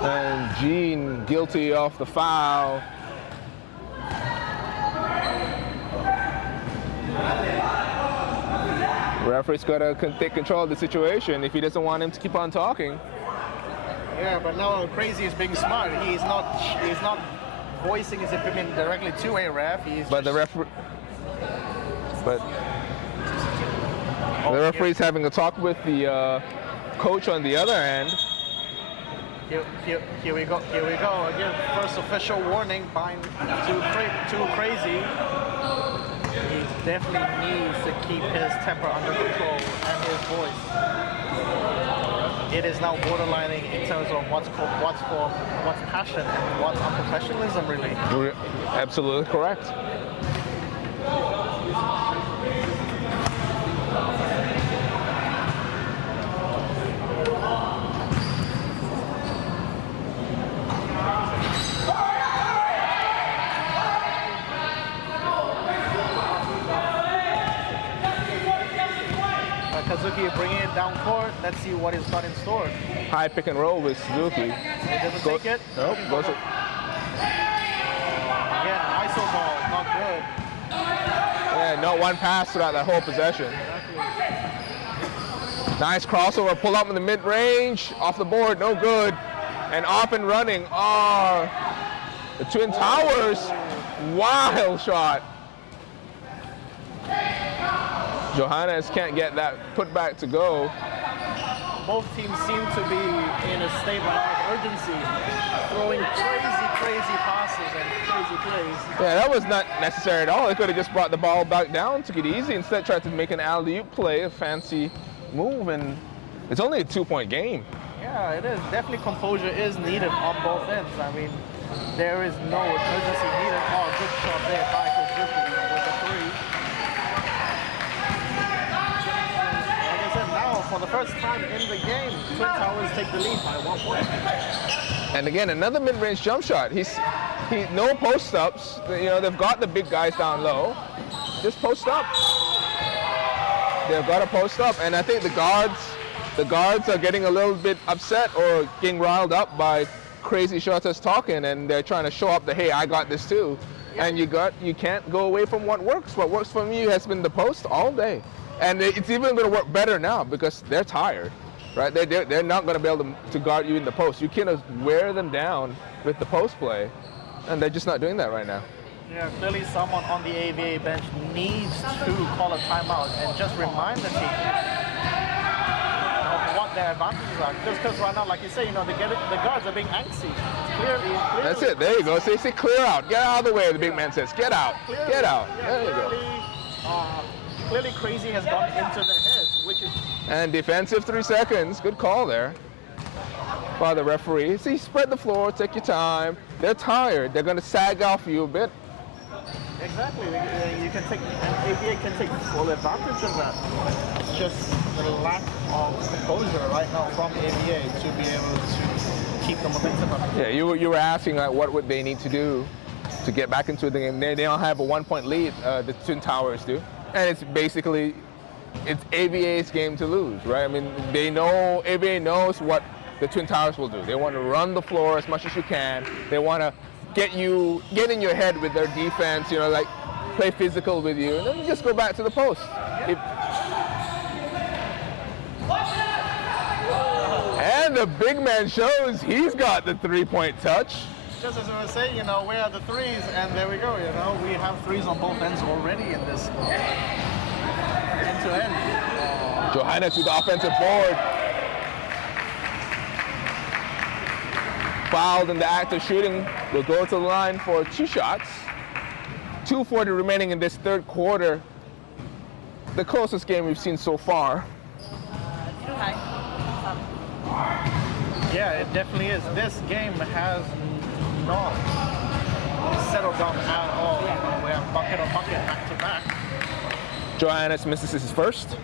And Gene guilty of the foul. The referee's got to take control of the situation if he doesn't want him to keep on talking. Yeah, but now Crazy is being smart. He's not voicing his opinion directly to a ref. The referee's having a talk with the coach on the other end. Here we go again. First official warning by to Crazy. He definitely needs to keep his temper under control and his voice. It is now borderlining in terms of what's passion and what's unprofessionalism, really. Absolutely correct. Kazuki bringing it down court. Let's see what is got in store. High pick and roll with Suzuki. He doesn't take it. Nope. Goes it. Again, ISO ball, not good. Yeah, no one pass throughout that whole possession. Exactly. Nice crossover, pull up in the mid-range, off the board, no good. And off and running. Oh, the Twin Towers, wild shot. Johannes can't get that put back to go. Both teams seem to be in a state of urgency, throwing crazy passes and crazy plays. Yeah, that was not necessary at all. They could have just brought the ball back down, took it easy, instead tried to make an alley-oop play, a fancy move, and it's only a 2-point game. Yeah, it is. Definitely composure is needed on both ends. I mean, there is no urgency needed. Oh, good shot there by Kazuki with the 3. For the first time in the game, Twin Towers take the lead by 1 point. And again, another mid-range jump shot. No post-ups. You know, they've got the big guys down low. Just post up. They've got to post up, and I think the guards are getting a little bit upset or getting riled up by Crazy Shotters talking, and they're trying to show up the, hey, I got this too. Yeah. And you can't go away from what works. What works for you has been the post all day. And it's even going to work better now because they're tired, right? They're not going to be able to guard you in the post. You can wear them down with the post play, and they're just not doing that right now. Yeah, clearly someone on the AVA bench needs to call a timeout and just remind the team of what their advantages are. Just because right now, like you say, the guards are being angsty. Clearly. That's it. There you go. Say clear out. Get out of the way, the big man says. Get out. Clearly, Get out. Yeah, There you go. Clearly crazy has gone into their heads, which is... And defensive 3 seconds. Good call there by the referee. See, spread the floor. Take your time. They're tired. They're going to sag off you a bit. Exactly. You can take, and AVA can take full advantage of that. Just the lack of composure right now from AVA to be able to keep the momentum up. Yeah, you were asking like, what would they need to do to get back into the game. They don't have a 1-point lead, the Twin Towers do. And it's basically, it's AVA's game to lose, right? I mean, AVA knows what the Twin Towers will do. They want to run the floor as much as you can. They want to get in your head with their defense, like play physical with you, and then you just go back to the post. And the big man shows he's got the 3-point touch. Just as I was saying, where are the threes? And there we go, we have threes on both ends already in this end-to-end. Johannes with the offensive board. Fouled in the act of shooting, will go to the line for 2 shots. 2:40 remaining in this third quarter. The closest game we've seen so far. Yeah, it definitely is. This game has not settled down at all. We have bucket on bucket back to back. Johannes misses his first.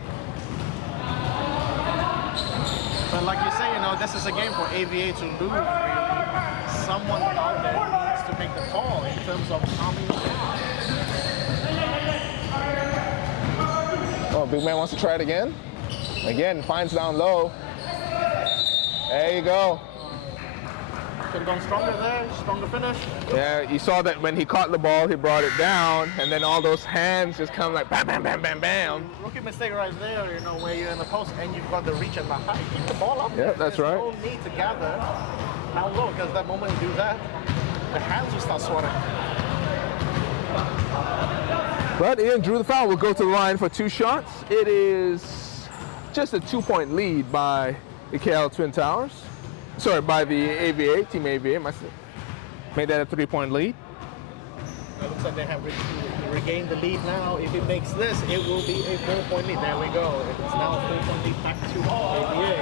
But like you say, this is a game for AVA to lose, really. Someone out there needs to make the call in terms of how many. Oh, big man wants to try it again. Again, finds down low. There you go. Could have gone stronger there, stronger finish. Yeah, you saw that when he caught the ball, he brought it down, and then all those hands just come like bam, bam, bam, bam, bam. Rookie mistake right there, where you're in the post and you've got the reach and the height. Keep the ball up Yeah, there. that's There's right. no need to gather down low, because that moment you do that, the hands will start sweating. But Ian drew the foul. We'll go to the line for 2 shots. It is just a 2-point lead by the KL Twin Towers. Sorry, by the AVA, Team AVA. Made that a 3-point lead. It looks like they have regained the lead now. If it makes this, it will be a 4-point lead. There we go. It's now a 4-point lead back to AVA.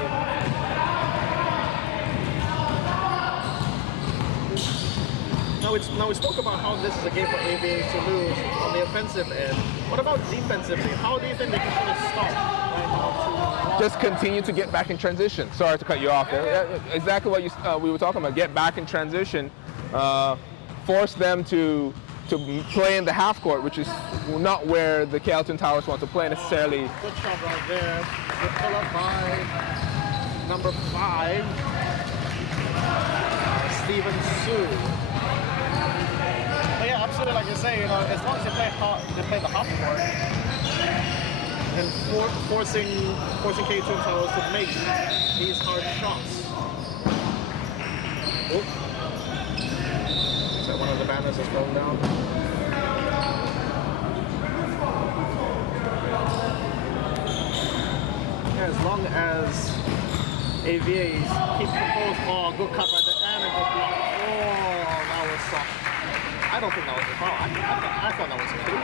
Now we spoke about how this is a game for AVA to lose on the offensive end. What about defensively? How do you think they can put a stop right now to Just continue to get back in transition. Sorry to cut you off there. Yeah, exactly what we were talking about. Get back in transition. Force them to play in the half court, which is not where the KL Twin Towers want to play necessarily. Good shot right there. Good pull up by number 5, Steven Su. But yeah, absolutely, like you say, as long as they play the half court and forcing KL Twin Towers to make these hard shots. Oh. So one of the banners is thrown down. Yeah, as long as AVAs keep composed. Oh, good cut right there, and a good block. Oh, that was soft. I don't think that was a foul. I thought that was clean.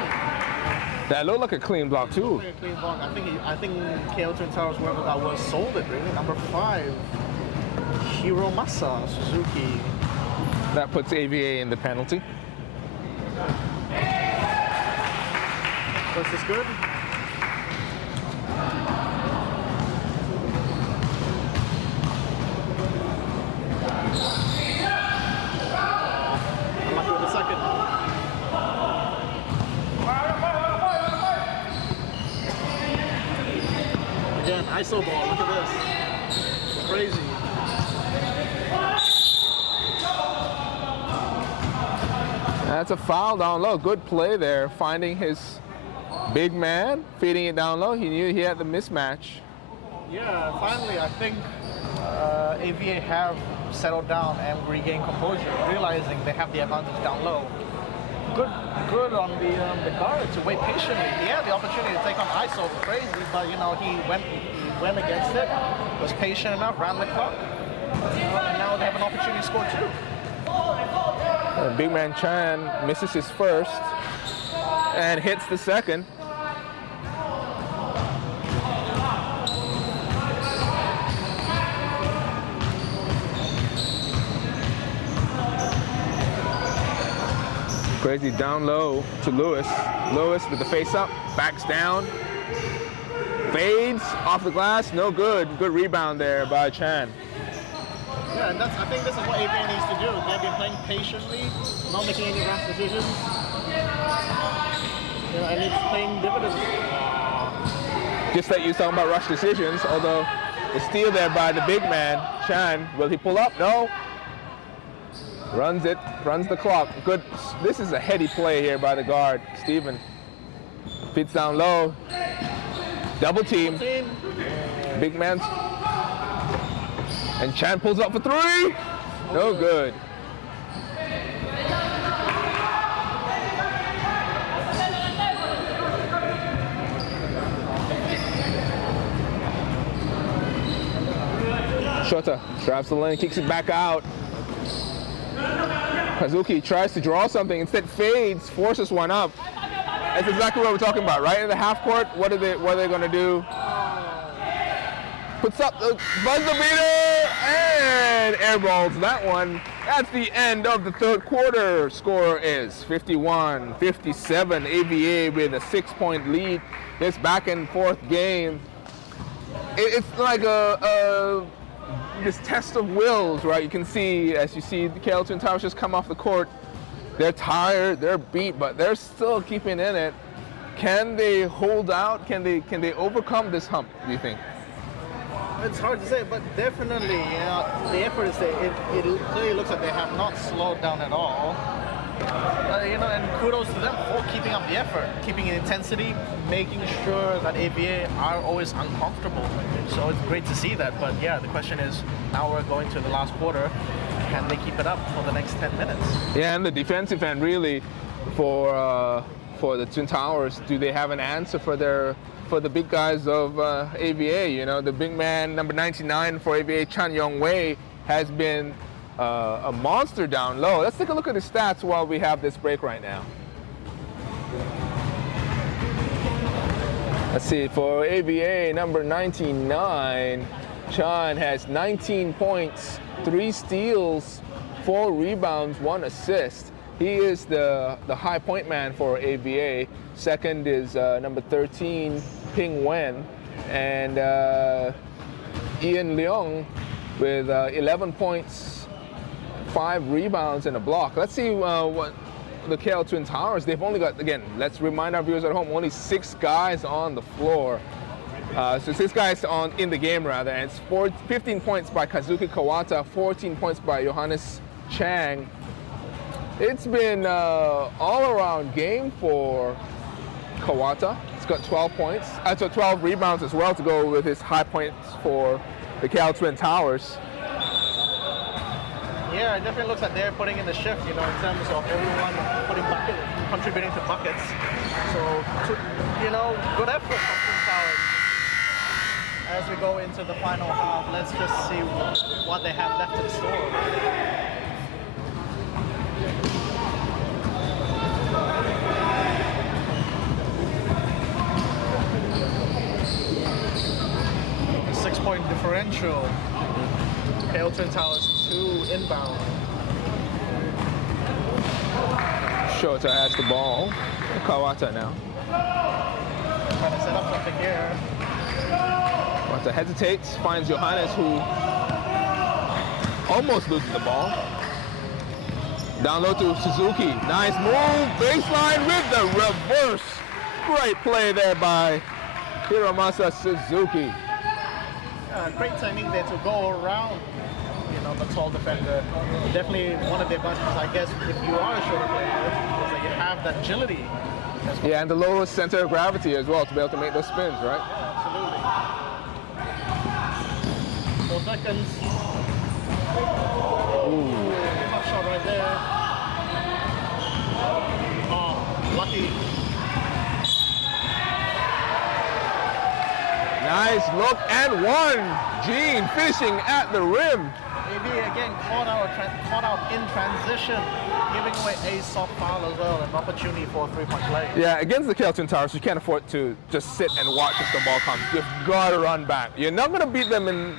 That looked like a clean block too. A clean block. I think KL Twin Towers whoever that was sold it really. Number 5, Hiromasa Suzuki. That puts AVA in the penalty. This is good. Unlucky with the second. Again, ISO ball. Look at this. Crazy. That's a foul down low. Good play there, finding his big man, feeding it down low. He knew he had the mismatch. Yeah, finally, I think AVA have settled down and regained composure, realizing they have the advantage down low. good on the guard to wait patiently. He had the opportunity to take on ISO crazy, but you know he went against it, was patient enough, ran the clock, and now they have an opportunity to score two. Big man Chan misses his first and hits the second. Crazy down low to Lewis. Lewis with the face up, backs down, fades off the glass, no good. Good rebound there by Chan. Yeah, and I think this is what AVA needs to do. They've been playing patiently, not making any rash decisions. You know, and it's playing dividends. Just that you're talking about rush decisions, although the steal there by the big man, Chan. Will he pull up? No. Runs it, runs the clock. Good. This is a heady play here by the guard, Steven. Feeds down low. Double team. Big man. And Chan pulls up for three. No good. Shota drives the lane, kicks it back out. Kazuki tries to draw something, instead fades, forces one up. That's exactly what we're talking about, right? In the half court, what are they going to do? Puts up the buzzer beater and airballs that one. That's the end of the third quarter. Score is 51-57. AVA with a 6-point lead. This back and forth game. It's like this test of wills, right? You can see, as you see the KL Twin Towers just come off the court. They're tired, they're beat, but they're still keeping in it. Can they hold out? Can they overcome this hump, do you think? It's hard to say, but definitely, you know, the effort is there. It clearly looks like they have not slowed down at all. You know, and kudos to them for keeping up the effort, keeping in intensity, making sure that AVA are always uncomfortable. So it's great to see that. But yeah, the question is, now we're going to the last quarter. Can they keep it up for the next 10 minutes? Yeah, and the defensive end really for the Twin Towers, do they have an answer for the big guys of AVA? You know, the big man, number 99 for AVA, Chan Yong-wei, has been a monster down low. Let's take a look at the stats while we have this break right now. Let's see, for AVA, number 99, Chan has 19 points, 3 steals, 4 rebounds, 1 assist. He is the high point man for AVA. Second is number 13, Ping Wen, and Ian Leong with 11 points, 5 rebounds, and a block. Let's see what the KL Twin Towers, they've only got, again, let's remind our viewers at home, only 6 guys on the floor. So 6 guys in the game, rather, and it's 15 points by Kazuki Kawata, 14 points by Johannes Chang. It's been all-around game for Kawata. He's got 12 points, so 12 rebounds as well to go with his high points for the KL Twin Towers. Yeah, it definitely looks like they're putting in the shift, you know, in terms of everyone contributing to buckets. So, you know, good effort from Twin Towers. As we go into the final half, let's just see what they have left in store. A 6-point differential. KL Twin Towers 2 inbound. Shota has the ball. Kawata now. Trying to set up something here. Kawata hesitates, finds Johannes, who almost loses the ball. Down low to Suzuki. Nice move. Baseline with the reverse. Great play there by Hiromasa Suzuki. Great timing there to go around, you know, the tall defender. Definitely one of the advantages, I guess, if you are a shorter player, is that you have that agility. Yeah, and the lowest center of gravity as well to be able to make those spins, right? Absolutely. 4 seconds. Ooh. Tough shot right there. hook and one. Gene finishing at the rim. AVA again caught out in transition, giving away a soft foul as well, an opportunity for a 3-point play. Yeah, against the Twin Towers, you can't afford to just sit and watch if the ball comes. You've got to run back. You're not going to beat them in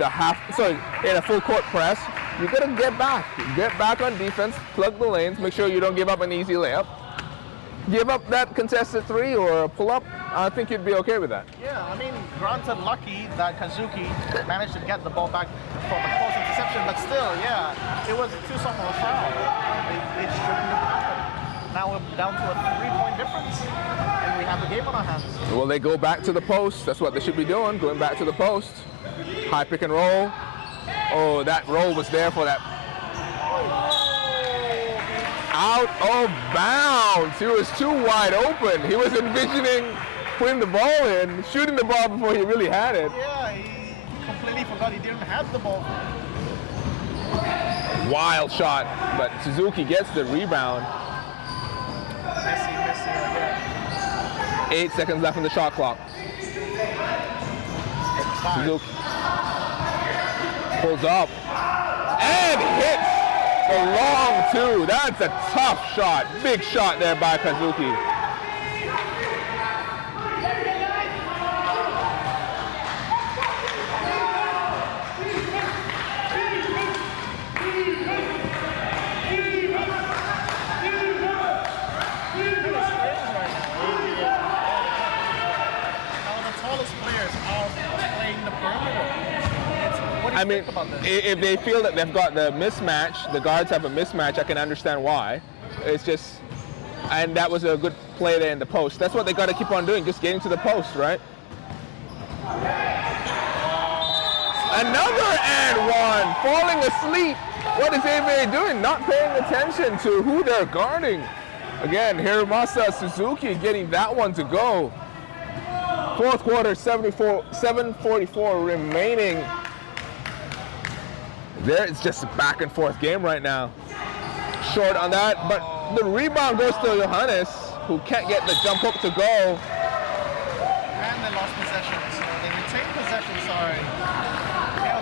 a full court press. You got to get back. Get back on defense, plug the lanes, make sure you don't give up an easy layup. Give up that contested three or a pull-up, I think you'd be okay with that. Yeah, I mean, granted, lucky that Kazuki managed to get the ball back from a close interception, but still, yeah, it was too soft of a foul. It shouldn't have happened. Now we're down to a 3-point difference, and we have the game on our hands. Well, they go back to the post. That's what they should be doing, going back to the post. High pick and roll. Oh, that roll was there for that. Out of bounds. He was too wide open. He was envisioning putting the ball in, shooting the ball before he really had it. Yeah, he completely forgot he didn't have the ball. Wild shot, but Suzuki gets the rebound. Missing again. 8 seconds left on the shot clock. Suzuki pulls up and hits the long two. That's a tough shot. Big shot there by Kazuki. I mean, if they feel that they've got the mismatch, the guards have a mismatch, I can understand why. It's just, and that was a good play there in the post. That's what they got to keep on doing, just getting to the post, right? Another and one, falling asleep. What is AVA doing? Not paying attention to who they're guarding. Again, Hiromasa Suzuki getting that one to go. Fourth quarter, 7:44 remaining. There, it's just a back and forth game right now. Short on that, but the rebound goes to Johannes, who can't get the jump hook to go. And they lost possession. So they retained possession, sorry.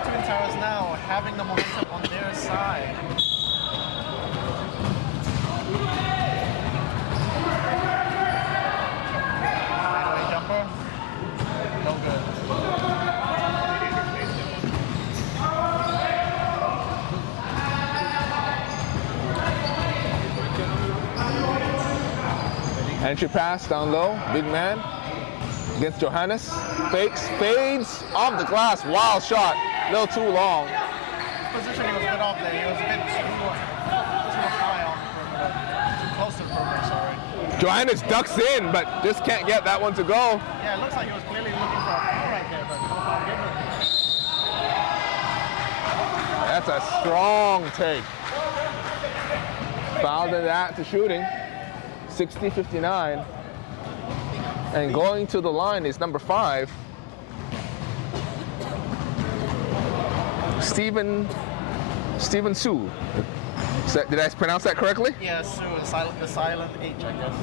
Twin Towers now having the momentum on their side. Highway jumper. No good. Entry pass down low, big man against Johannes. Fakes, fades off the glass. Wild shot, a little too long. Positioning was a bit off there. He was a bit too high on the perimeter. Too close to the perimeter, sorry. Johannes ducks in, but just can't get that one to go. Yeah, it looks like he was clearly looking for a foul right there, but no foul given. That's a strong take. Fouled in that to shooting. 60-59. And going to the line is number 5. Steven Su. Did I pronounce that correctly? Yeah, Su, the silent H, I guess.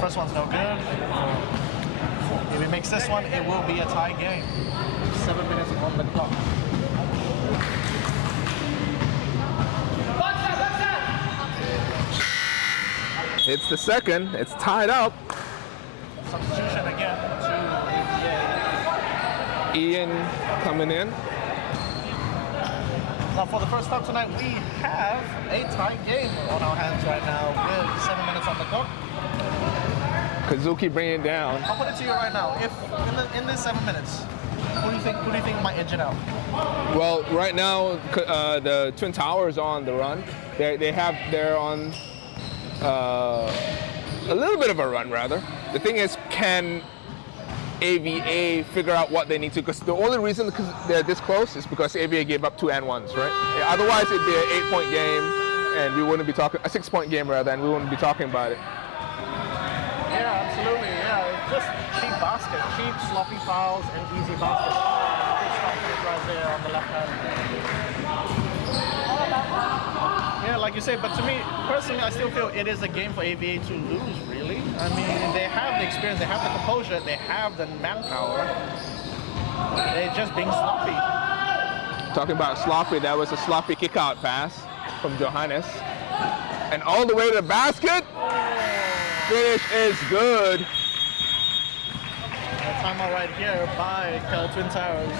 First one's no good. If he makes this one, it will be a tie game. 7 minutes on the clock. It's the second. It's tied up. Substitution again to Ian coming in. Now, for the first time tonight, we have a tie game on our hands right now with 7 minutes on the clock. Kazuki bringing it down. I'll put it to you right now. If in this 7 minutes, who do you think might edge it out? Well, right now the Twin Towers are on the run. They're on a little bit of a run, rather. The thing is, can AVA figure out what they need to? Because the only reason they're this close is because AVA gave up 2 and 1s, right? Yeah, otherwise, it'd be an 8-point game, and we wouldn't be talking a 6-point game rather, and we wouldn't be talking about it. Yeah, absolutely. Yeah, it's just cheap basket, cheap sloppy fouls, and easy baskets. Big strong finish right there on the left hand. Yeah, like you say, but to me, personally, I still feel it is a game for AVA to lose, really. I mean, they have the experience, they have the composure, they have the manpower. They're just being sloppy. Talking about sloppy, that was a sloppy kick-out pass from Johannes. And all the way to the basket. Finish is good. A timeout right here by Cal Twin Towers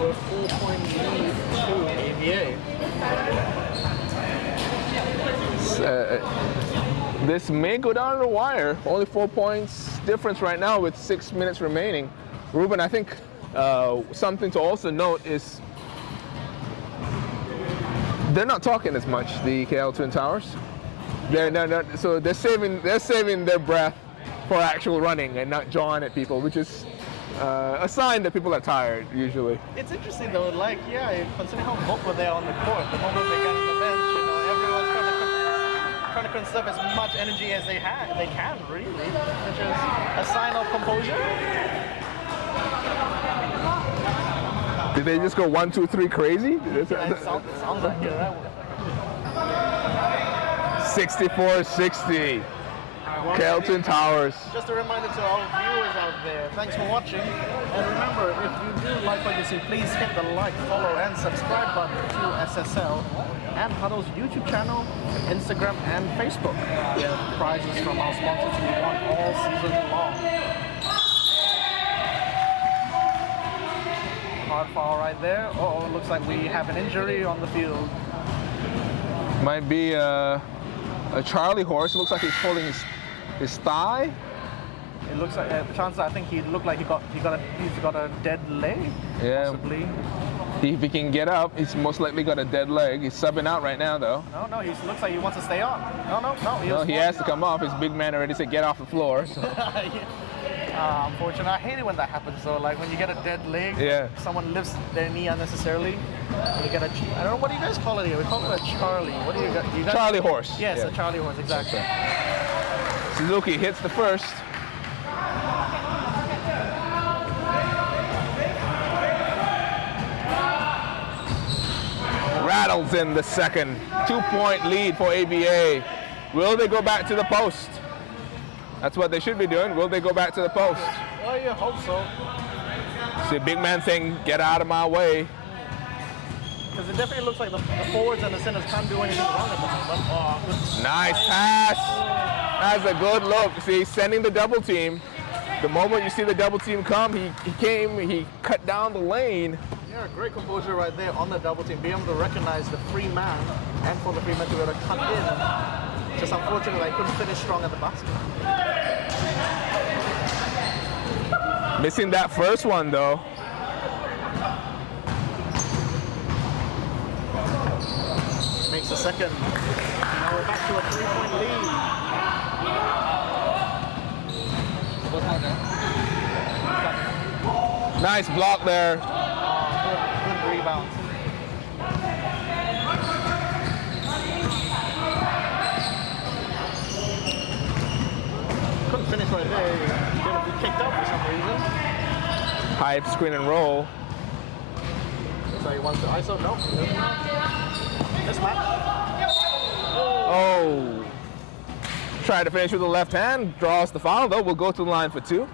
with 4-point lead to AVA. This may go down to the wire. Only 4 points difference right now with 6 minutes remaining. Ruben, I think something to also note is they're not talking as much, the KL Twin Towers. So they're saving their breath for actual running and not jawing at people, which is a sign that people are tired usually. It's interesting though, like, yeah, considering how vocal they are on the court, the moment they get on the bench, you know, everyone's trying to conserve as much energy as they can, really, which is a sign of composure. Did they just go 1, 2, 3 crazy? It sounds like it, right? 64-60. Kelton Towers. Just a reminder to our viewers out there, thanks for watching. And remember, if you do like what you see, please hit the like, follow, and subscribe button to SSL and Huddle's YouTube channel, Instagram, and Facebook. We have prizes from our sponsors to be won all season long. Hard foul right there. Uh-oh, it looks like we have an injury on the field. Might be a Charlie horse. It looks like he's holding his thigh. It looks like chances. I think he looked like he's got a dead leg. Yeah. Possibly. If he can get up, he's most likely got a dead leg. He's subbing out right now, though. No, he looks like he wants to stay on. No. He has to come off. His big man already said get off the floor. So. Unfortunately, I hate it when that happens. So, like when you get a dead leg, someone lifts their knee unnecessarily. You get I don't know, what do you guys call it here? We call it a Charlie. What do you guys? Charlie horse. Yes, a Charlie horse, exactly. Suzuki hits the first. Rattles in the second. 2-point lead for AVA. Will they go back to the post? That's what they should be doing. Will they go back to the post? Oh, you hope so. See, big man saying, get out of my way. Because it definitely looks like the forwards and the centers can't do anything wrong at the moment. Oh, nice pass. That's a good look. See, sending the double team. The moment you see the double team come, he cut down the lane. Yeah, great composure right there on the double team. Being able to recognize the free man and for the free man to be able to cut in. Just unfortunately, I couldn't finish strong at the basket. Missing that first one, though. Makes the second. Now we're back to a 3-point lead. Nice block there. Good rebound. Couldn't finish right there. He's going to be kicked out for some reason. High screen and roll. So he wants to ISO. No. Mismatch. Oh. Try to finish with the left hand. Draws the foul, though. We'll go to the line for 2.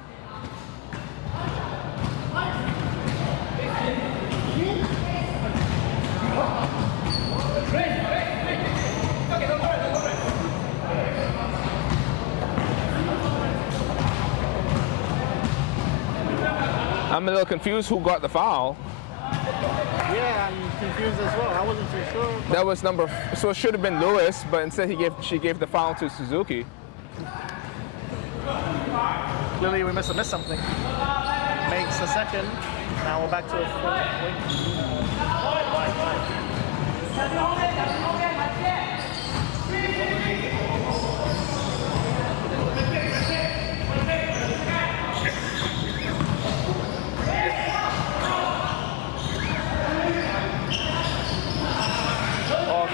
I'm a little confused who got the foul. Yeah, I'm confused as well. I wasn't too sure. That was so it should have been Lewis, but instead she gave the foul to Suzuki. Clearly we must have missed something. Makes the second. Now we're back to a 4-point.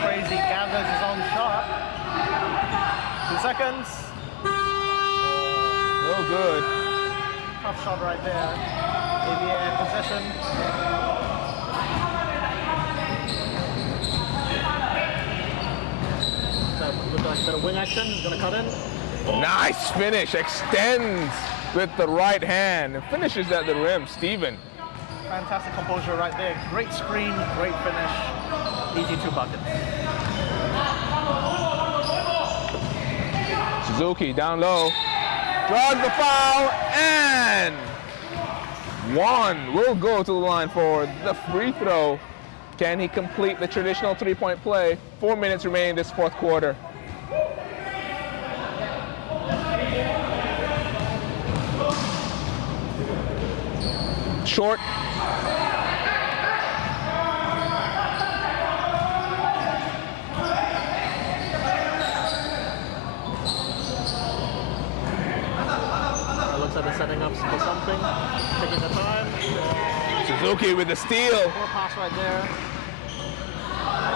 Crazy gathers his own shot. 2 seconds. No good. Tough shot right there. AVA in possession. Looks like a bit of wing action. He's going to cut in. Nice finish. Extends with the right hand and finishes at the rim. Steven. fantastic composure right there. Great screen, great finish. Easy 2 buckets. Suzuki down low, draws the foul, and Juan will go to the line for the free throw. Can he complete the traditional 3-point play? 4 minutes remaining in this fourth quarter. Short. Looks like they're setting up for something, taking the time. Suzuki with the steal. Poor pass right there.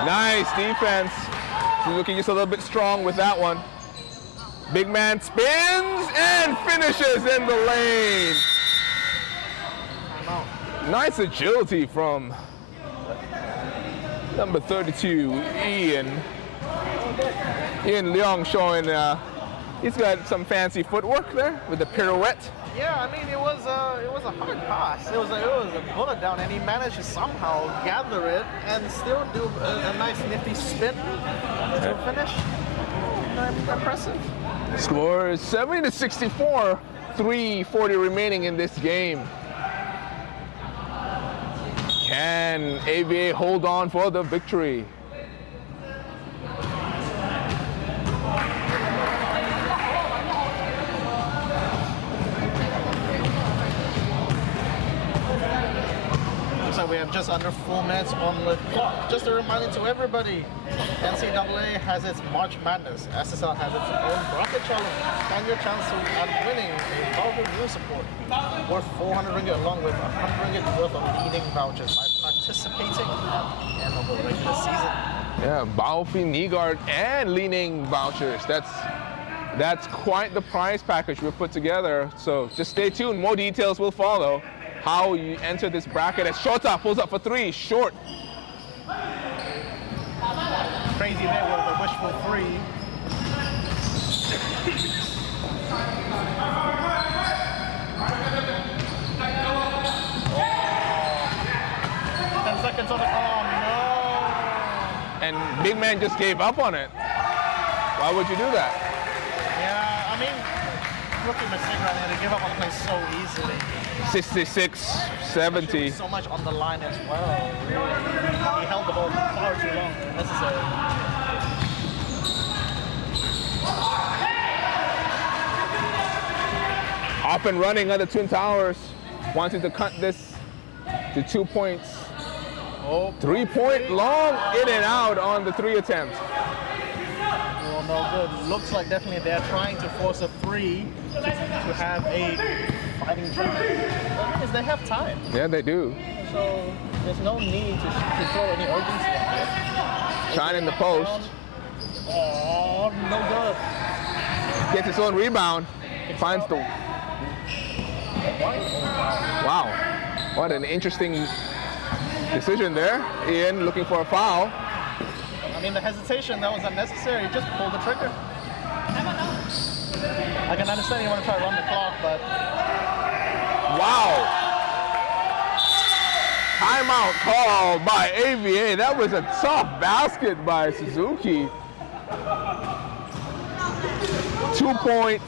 Nice defense. Suzuki just a little bit strong with that one. Big man spins and finishes in the lane. Nice agility from number 32, Ian Leong, showing he's got some fancy footwork there with the pirouette. Yeah, I mean it was a hard pass. It was a bullet down, and he managed to somehow gather it and still do a nice nifty spin to finish. Impressive. Score is 70-64. 3:40 remaining in this game. Can AVA hold on for the victory? Looks like we have just under 4 minutes on the clock. Just a reminder to everybody, NCAA has its March Madness. SSL has its own bracket challenge. Stand your chance at winning a powerful viewer support worth 400 ringgit along with 100 ringgit worth of eating vouchers by participating at the end of the regular season. Yeah, Baofi, knee guard, and leaning vouchers. That's quite the prize package we've put together. So just stay tuned. More details will follow. How you enter this bracket as Shota pulls up for 3, short. Crazy there with the wishful 3. Seconds on the no. And big man just gave up on it. Why would you do that? Yeah, I mean, rookie mistake right there to give up on the play so easily. 66-70. So much on the line as well. Really. He held the ball far too long. Necessary. Up and running at the Twin Towers. Wanted to cut this to 2 points. 3-point long, in and out on the 3 attempt. Well, no good. Looks like definitely they're trying to force a 3 to have a fighting treatment. Because they have time. Yeah, they do. So there's no need to throw any urgency at it. Shine in the post. Oh, no good. Gets his own rebound. Finds the... Wow. What an interesting decision there. Ian looking for a foul. I mean, the hesitation, that was unnecessary. Just pull the trigger. I can understand you want to try to run the clock, but... Wow. Timeout call by AVA. That was a tough basket by Suzuki. 2-point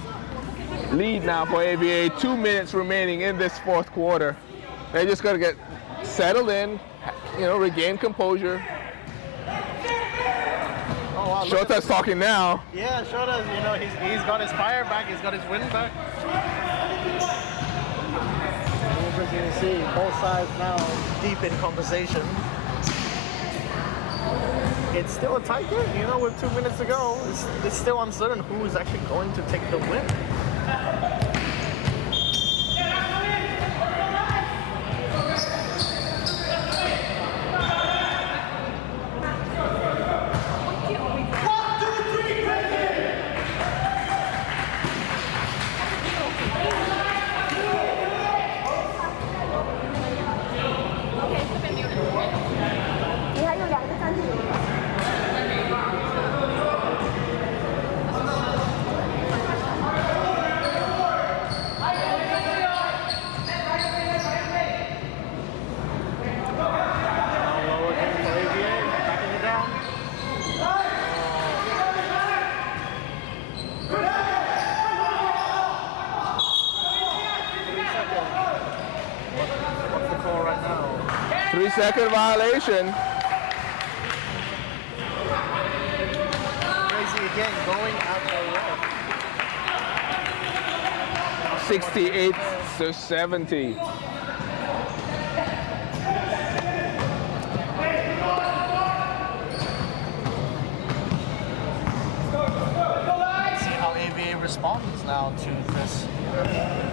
lead now for AVA. 2 minutes remaining in this fourth quarter. They just got to get settled in, regain composure. Oh, wow, Shota's talking now. Yeah, Shota's, he's got his fire back, he's got his wind back. As you can see, both sides now deep in conversation. It's still a tight game, with 2 minutes to go. It's still uncertain who is actually going to take the win. 3-second violation. Crazy again, going out the ref. 68-70. See how AVA responds now to this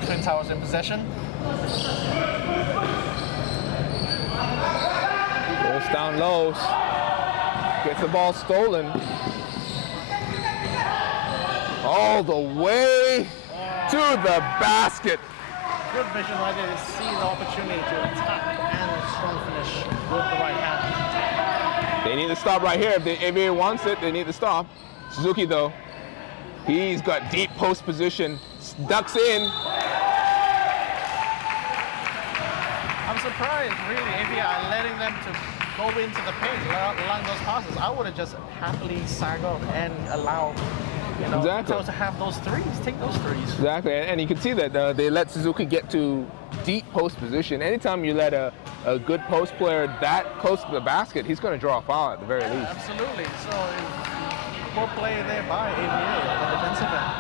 Twin Towers in possession. Goes down low. Gets the ball stolen. All the way to the basket. Good vision right there to see the opportunity to attack and strong finish with the right hand. They need to stop right here. If the AVA wants it, they need to stop. Suzuki, though, he's got deep post position. Ducks in. I'm surprised, really, AVA are letting them to go into the paint, allowing those passes. I would have just happily sag off and allow, you know, Exactly. to have those threes, take those threes. Exactly, and you can see that they let Suzuki get to deep post position. Anytime you let a good post player that close to the basket, he's going to draw a foul at the very least. Absolutely. So, poor play there by AVA on the defensive end.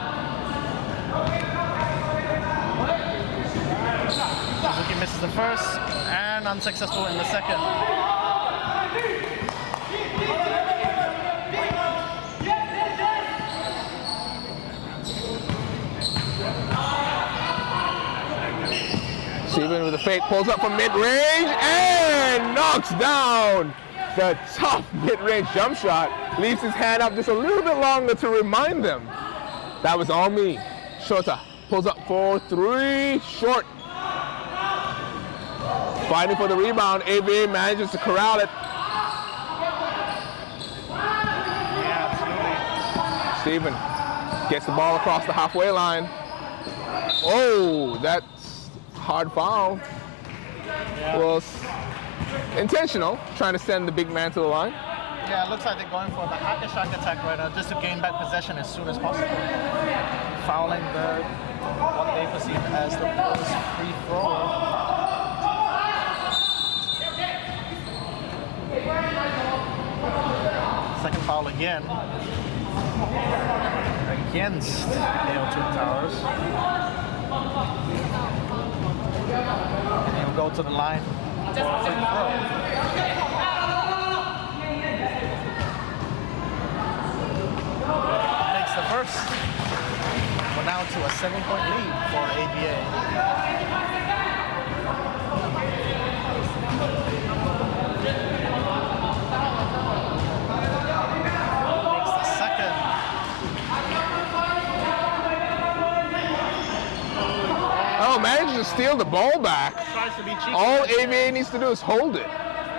Suzuki misses the first and unsuccessful in the second. Steven with a fake, pulls up from mid-range and knocks down the tough mid-range jump shot. Leaves his hand up just a little bit longer to remind them that was all me. Shota pulls up for three, short. Fighting for the rebound, AVA manages to corral it. Yeah, absolutely. Steven gets the ball across the halfway line. Oh, that's hard foul. Yeah. Was intentional, trying to send the big man to the line. Yeah, it looks like they're going for the hacker shack attack right now just to gain back possession as soon as possible. Fouling what they perceive as the first free throw. Second foul again against AO Twin Towers. And he'll go to the line for a free throw. Takes the first. We're now to a 7-point lead for AVA. Oh, manages to steal the ball back. Tries to be cheeky. All AVA needs to do is hold it.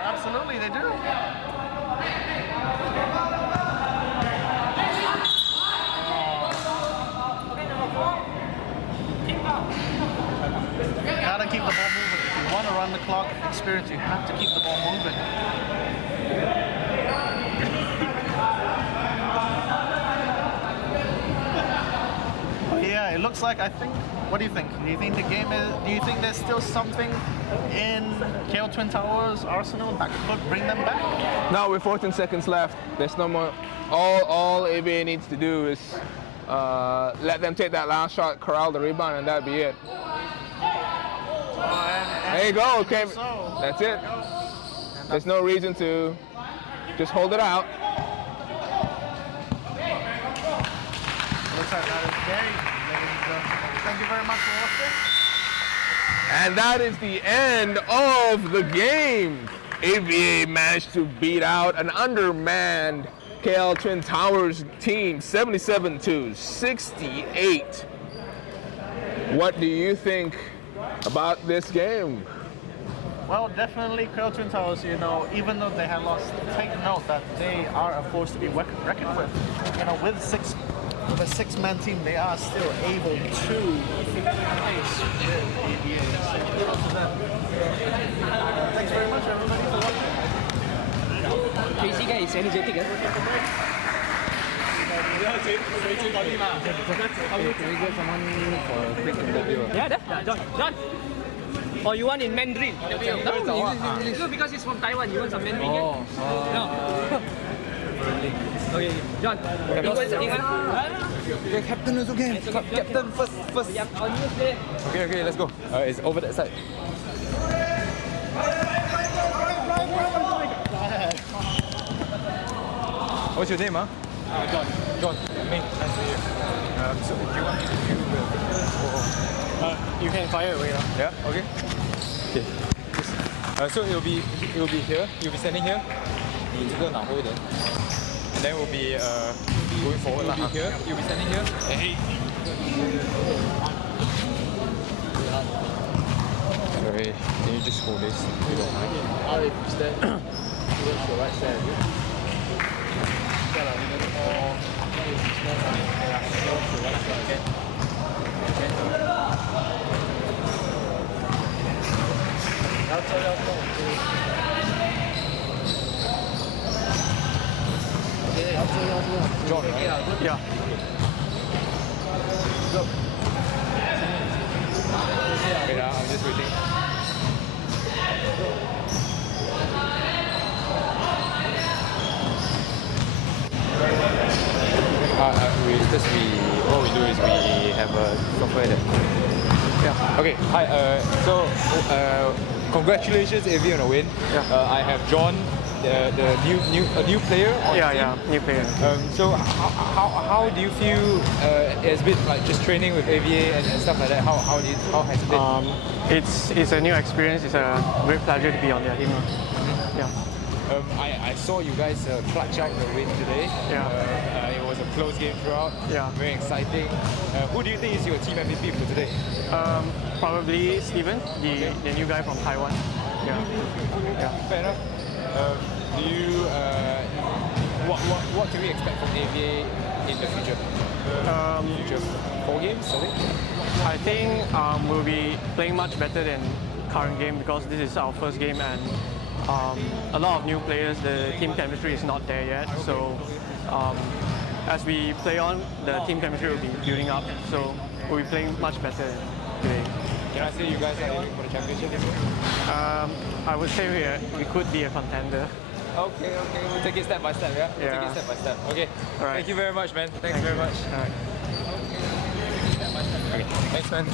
Absolutely, they do. Gotta keep the ball moving. If you want to run the clock experience, you have to keep the ball moving. Yeah, it looks like, I think, what do you think? Do you think the game is, do you think there's still something in KO Twin Towers arsenal that could bring them back? Now with 14 seconds left, there's no more. All AVA needs to do is let them take that last shot, corral the rebound, and that'd be it. There you go, okay. So, That's it. There's no reason to just hold it out. looks like that is game, ladies and gentlemen. Thank you very much for watching. And that is the end of the game. AVA managed to beat out an undermanned KL Twin Towers team 77-68. What do you think about this game? Well, definitely KL Twin Towers, you know, even though they have lost, take note that they are a force to be reckoned with. You know, with a six-man team, they are still able to face with AVA. Thanks very much, everybody, for watching. Tracy guys, energetic. Can we get someone for a quick interview? Yeah, John. Or you want in Mandarin? No, because it's from Taiwan. You want some Mandarin? No. Okay, John. Okay, captain also can. Captain first. Okay, let's go. It's over that side. What's your name, huh? John. John. Ming, nice to meet you. So do you want me to do You can fire away now. Yeah, okay. Okay. So it'll be here. You'll be standing here. 你这个拿后一点. And then we'll be going forward. You'll be here. You'll be standing here. Hey. Sorry, can you just hold this? You don't mind. I'll stand towards the right side. John, right? Yeah. Wait, I'm just waiting. What we do is we have a software that. Yeah. Okay. Hi. Congratulations, AVA, on a win. Yeah. I have John, the new player. On the team. New player. So how do you feel? It's been like just training with AVA and stuff like that. How has it been? It's a new experience. It's a great pleasure to be on their team. Yeah. I saw you guys clutch out the win today. Yeah. It was a close game throughout. Yeah. Very exciting. Who do you think is your team MVP for today? Probably Steven, the new guy from Taiwan. Yeah. Fair enough. Do you what can we expect from AVA in the future? Future 4 games, I think. I think we'll be playing much better than current game because this is our first game and a lot of new players. The team chemistry is not there yet. So as we play on, the team chemistry will be building up. So we'll be playing much better today. Can I say you guys are aiming for the championship this year? I would say we could be a contender. Okay. We'll take it step by step, yeah? We'll take it step by step. Okay. All right. Thank you very much, man. Thanks very much. All right. Okay. Thanks, man.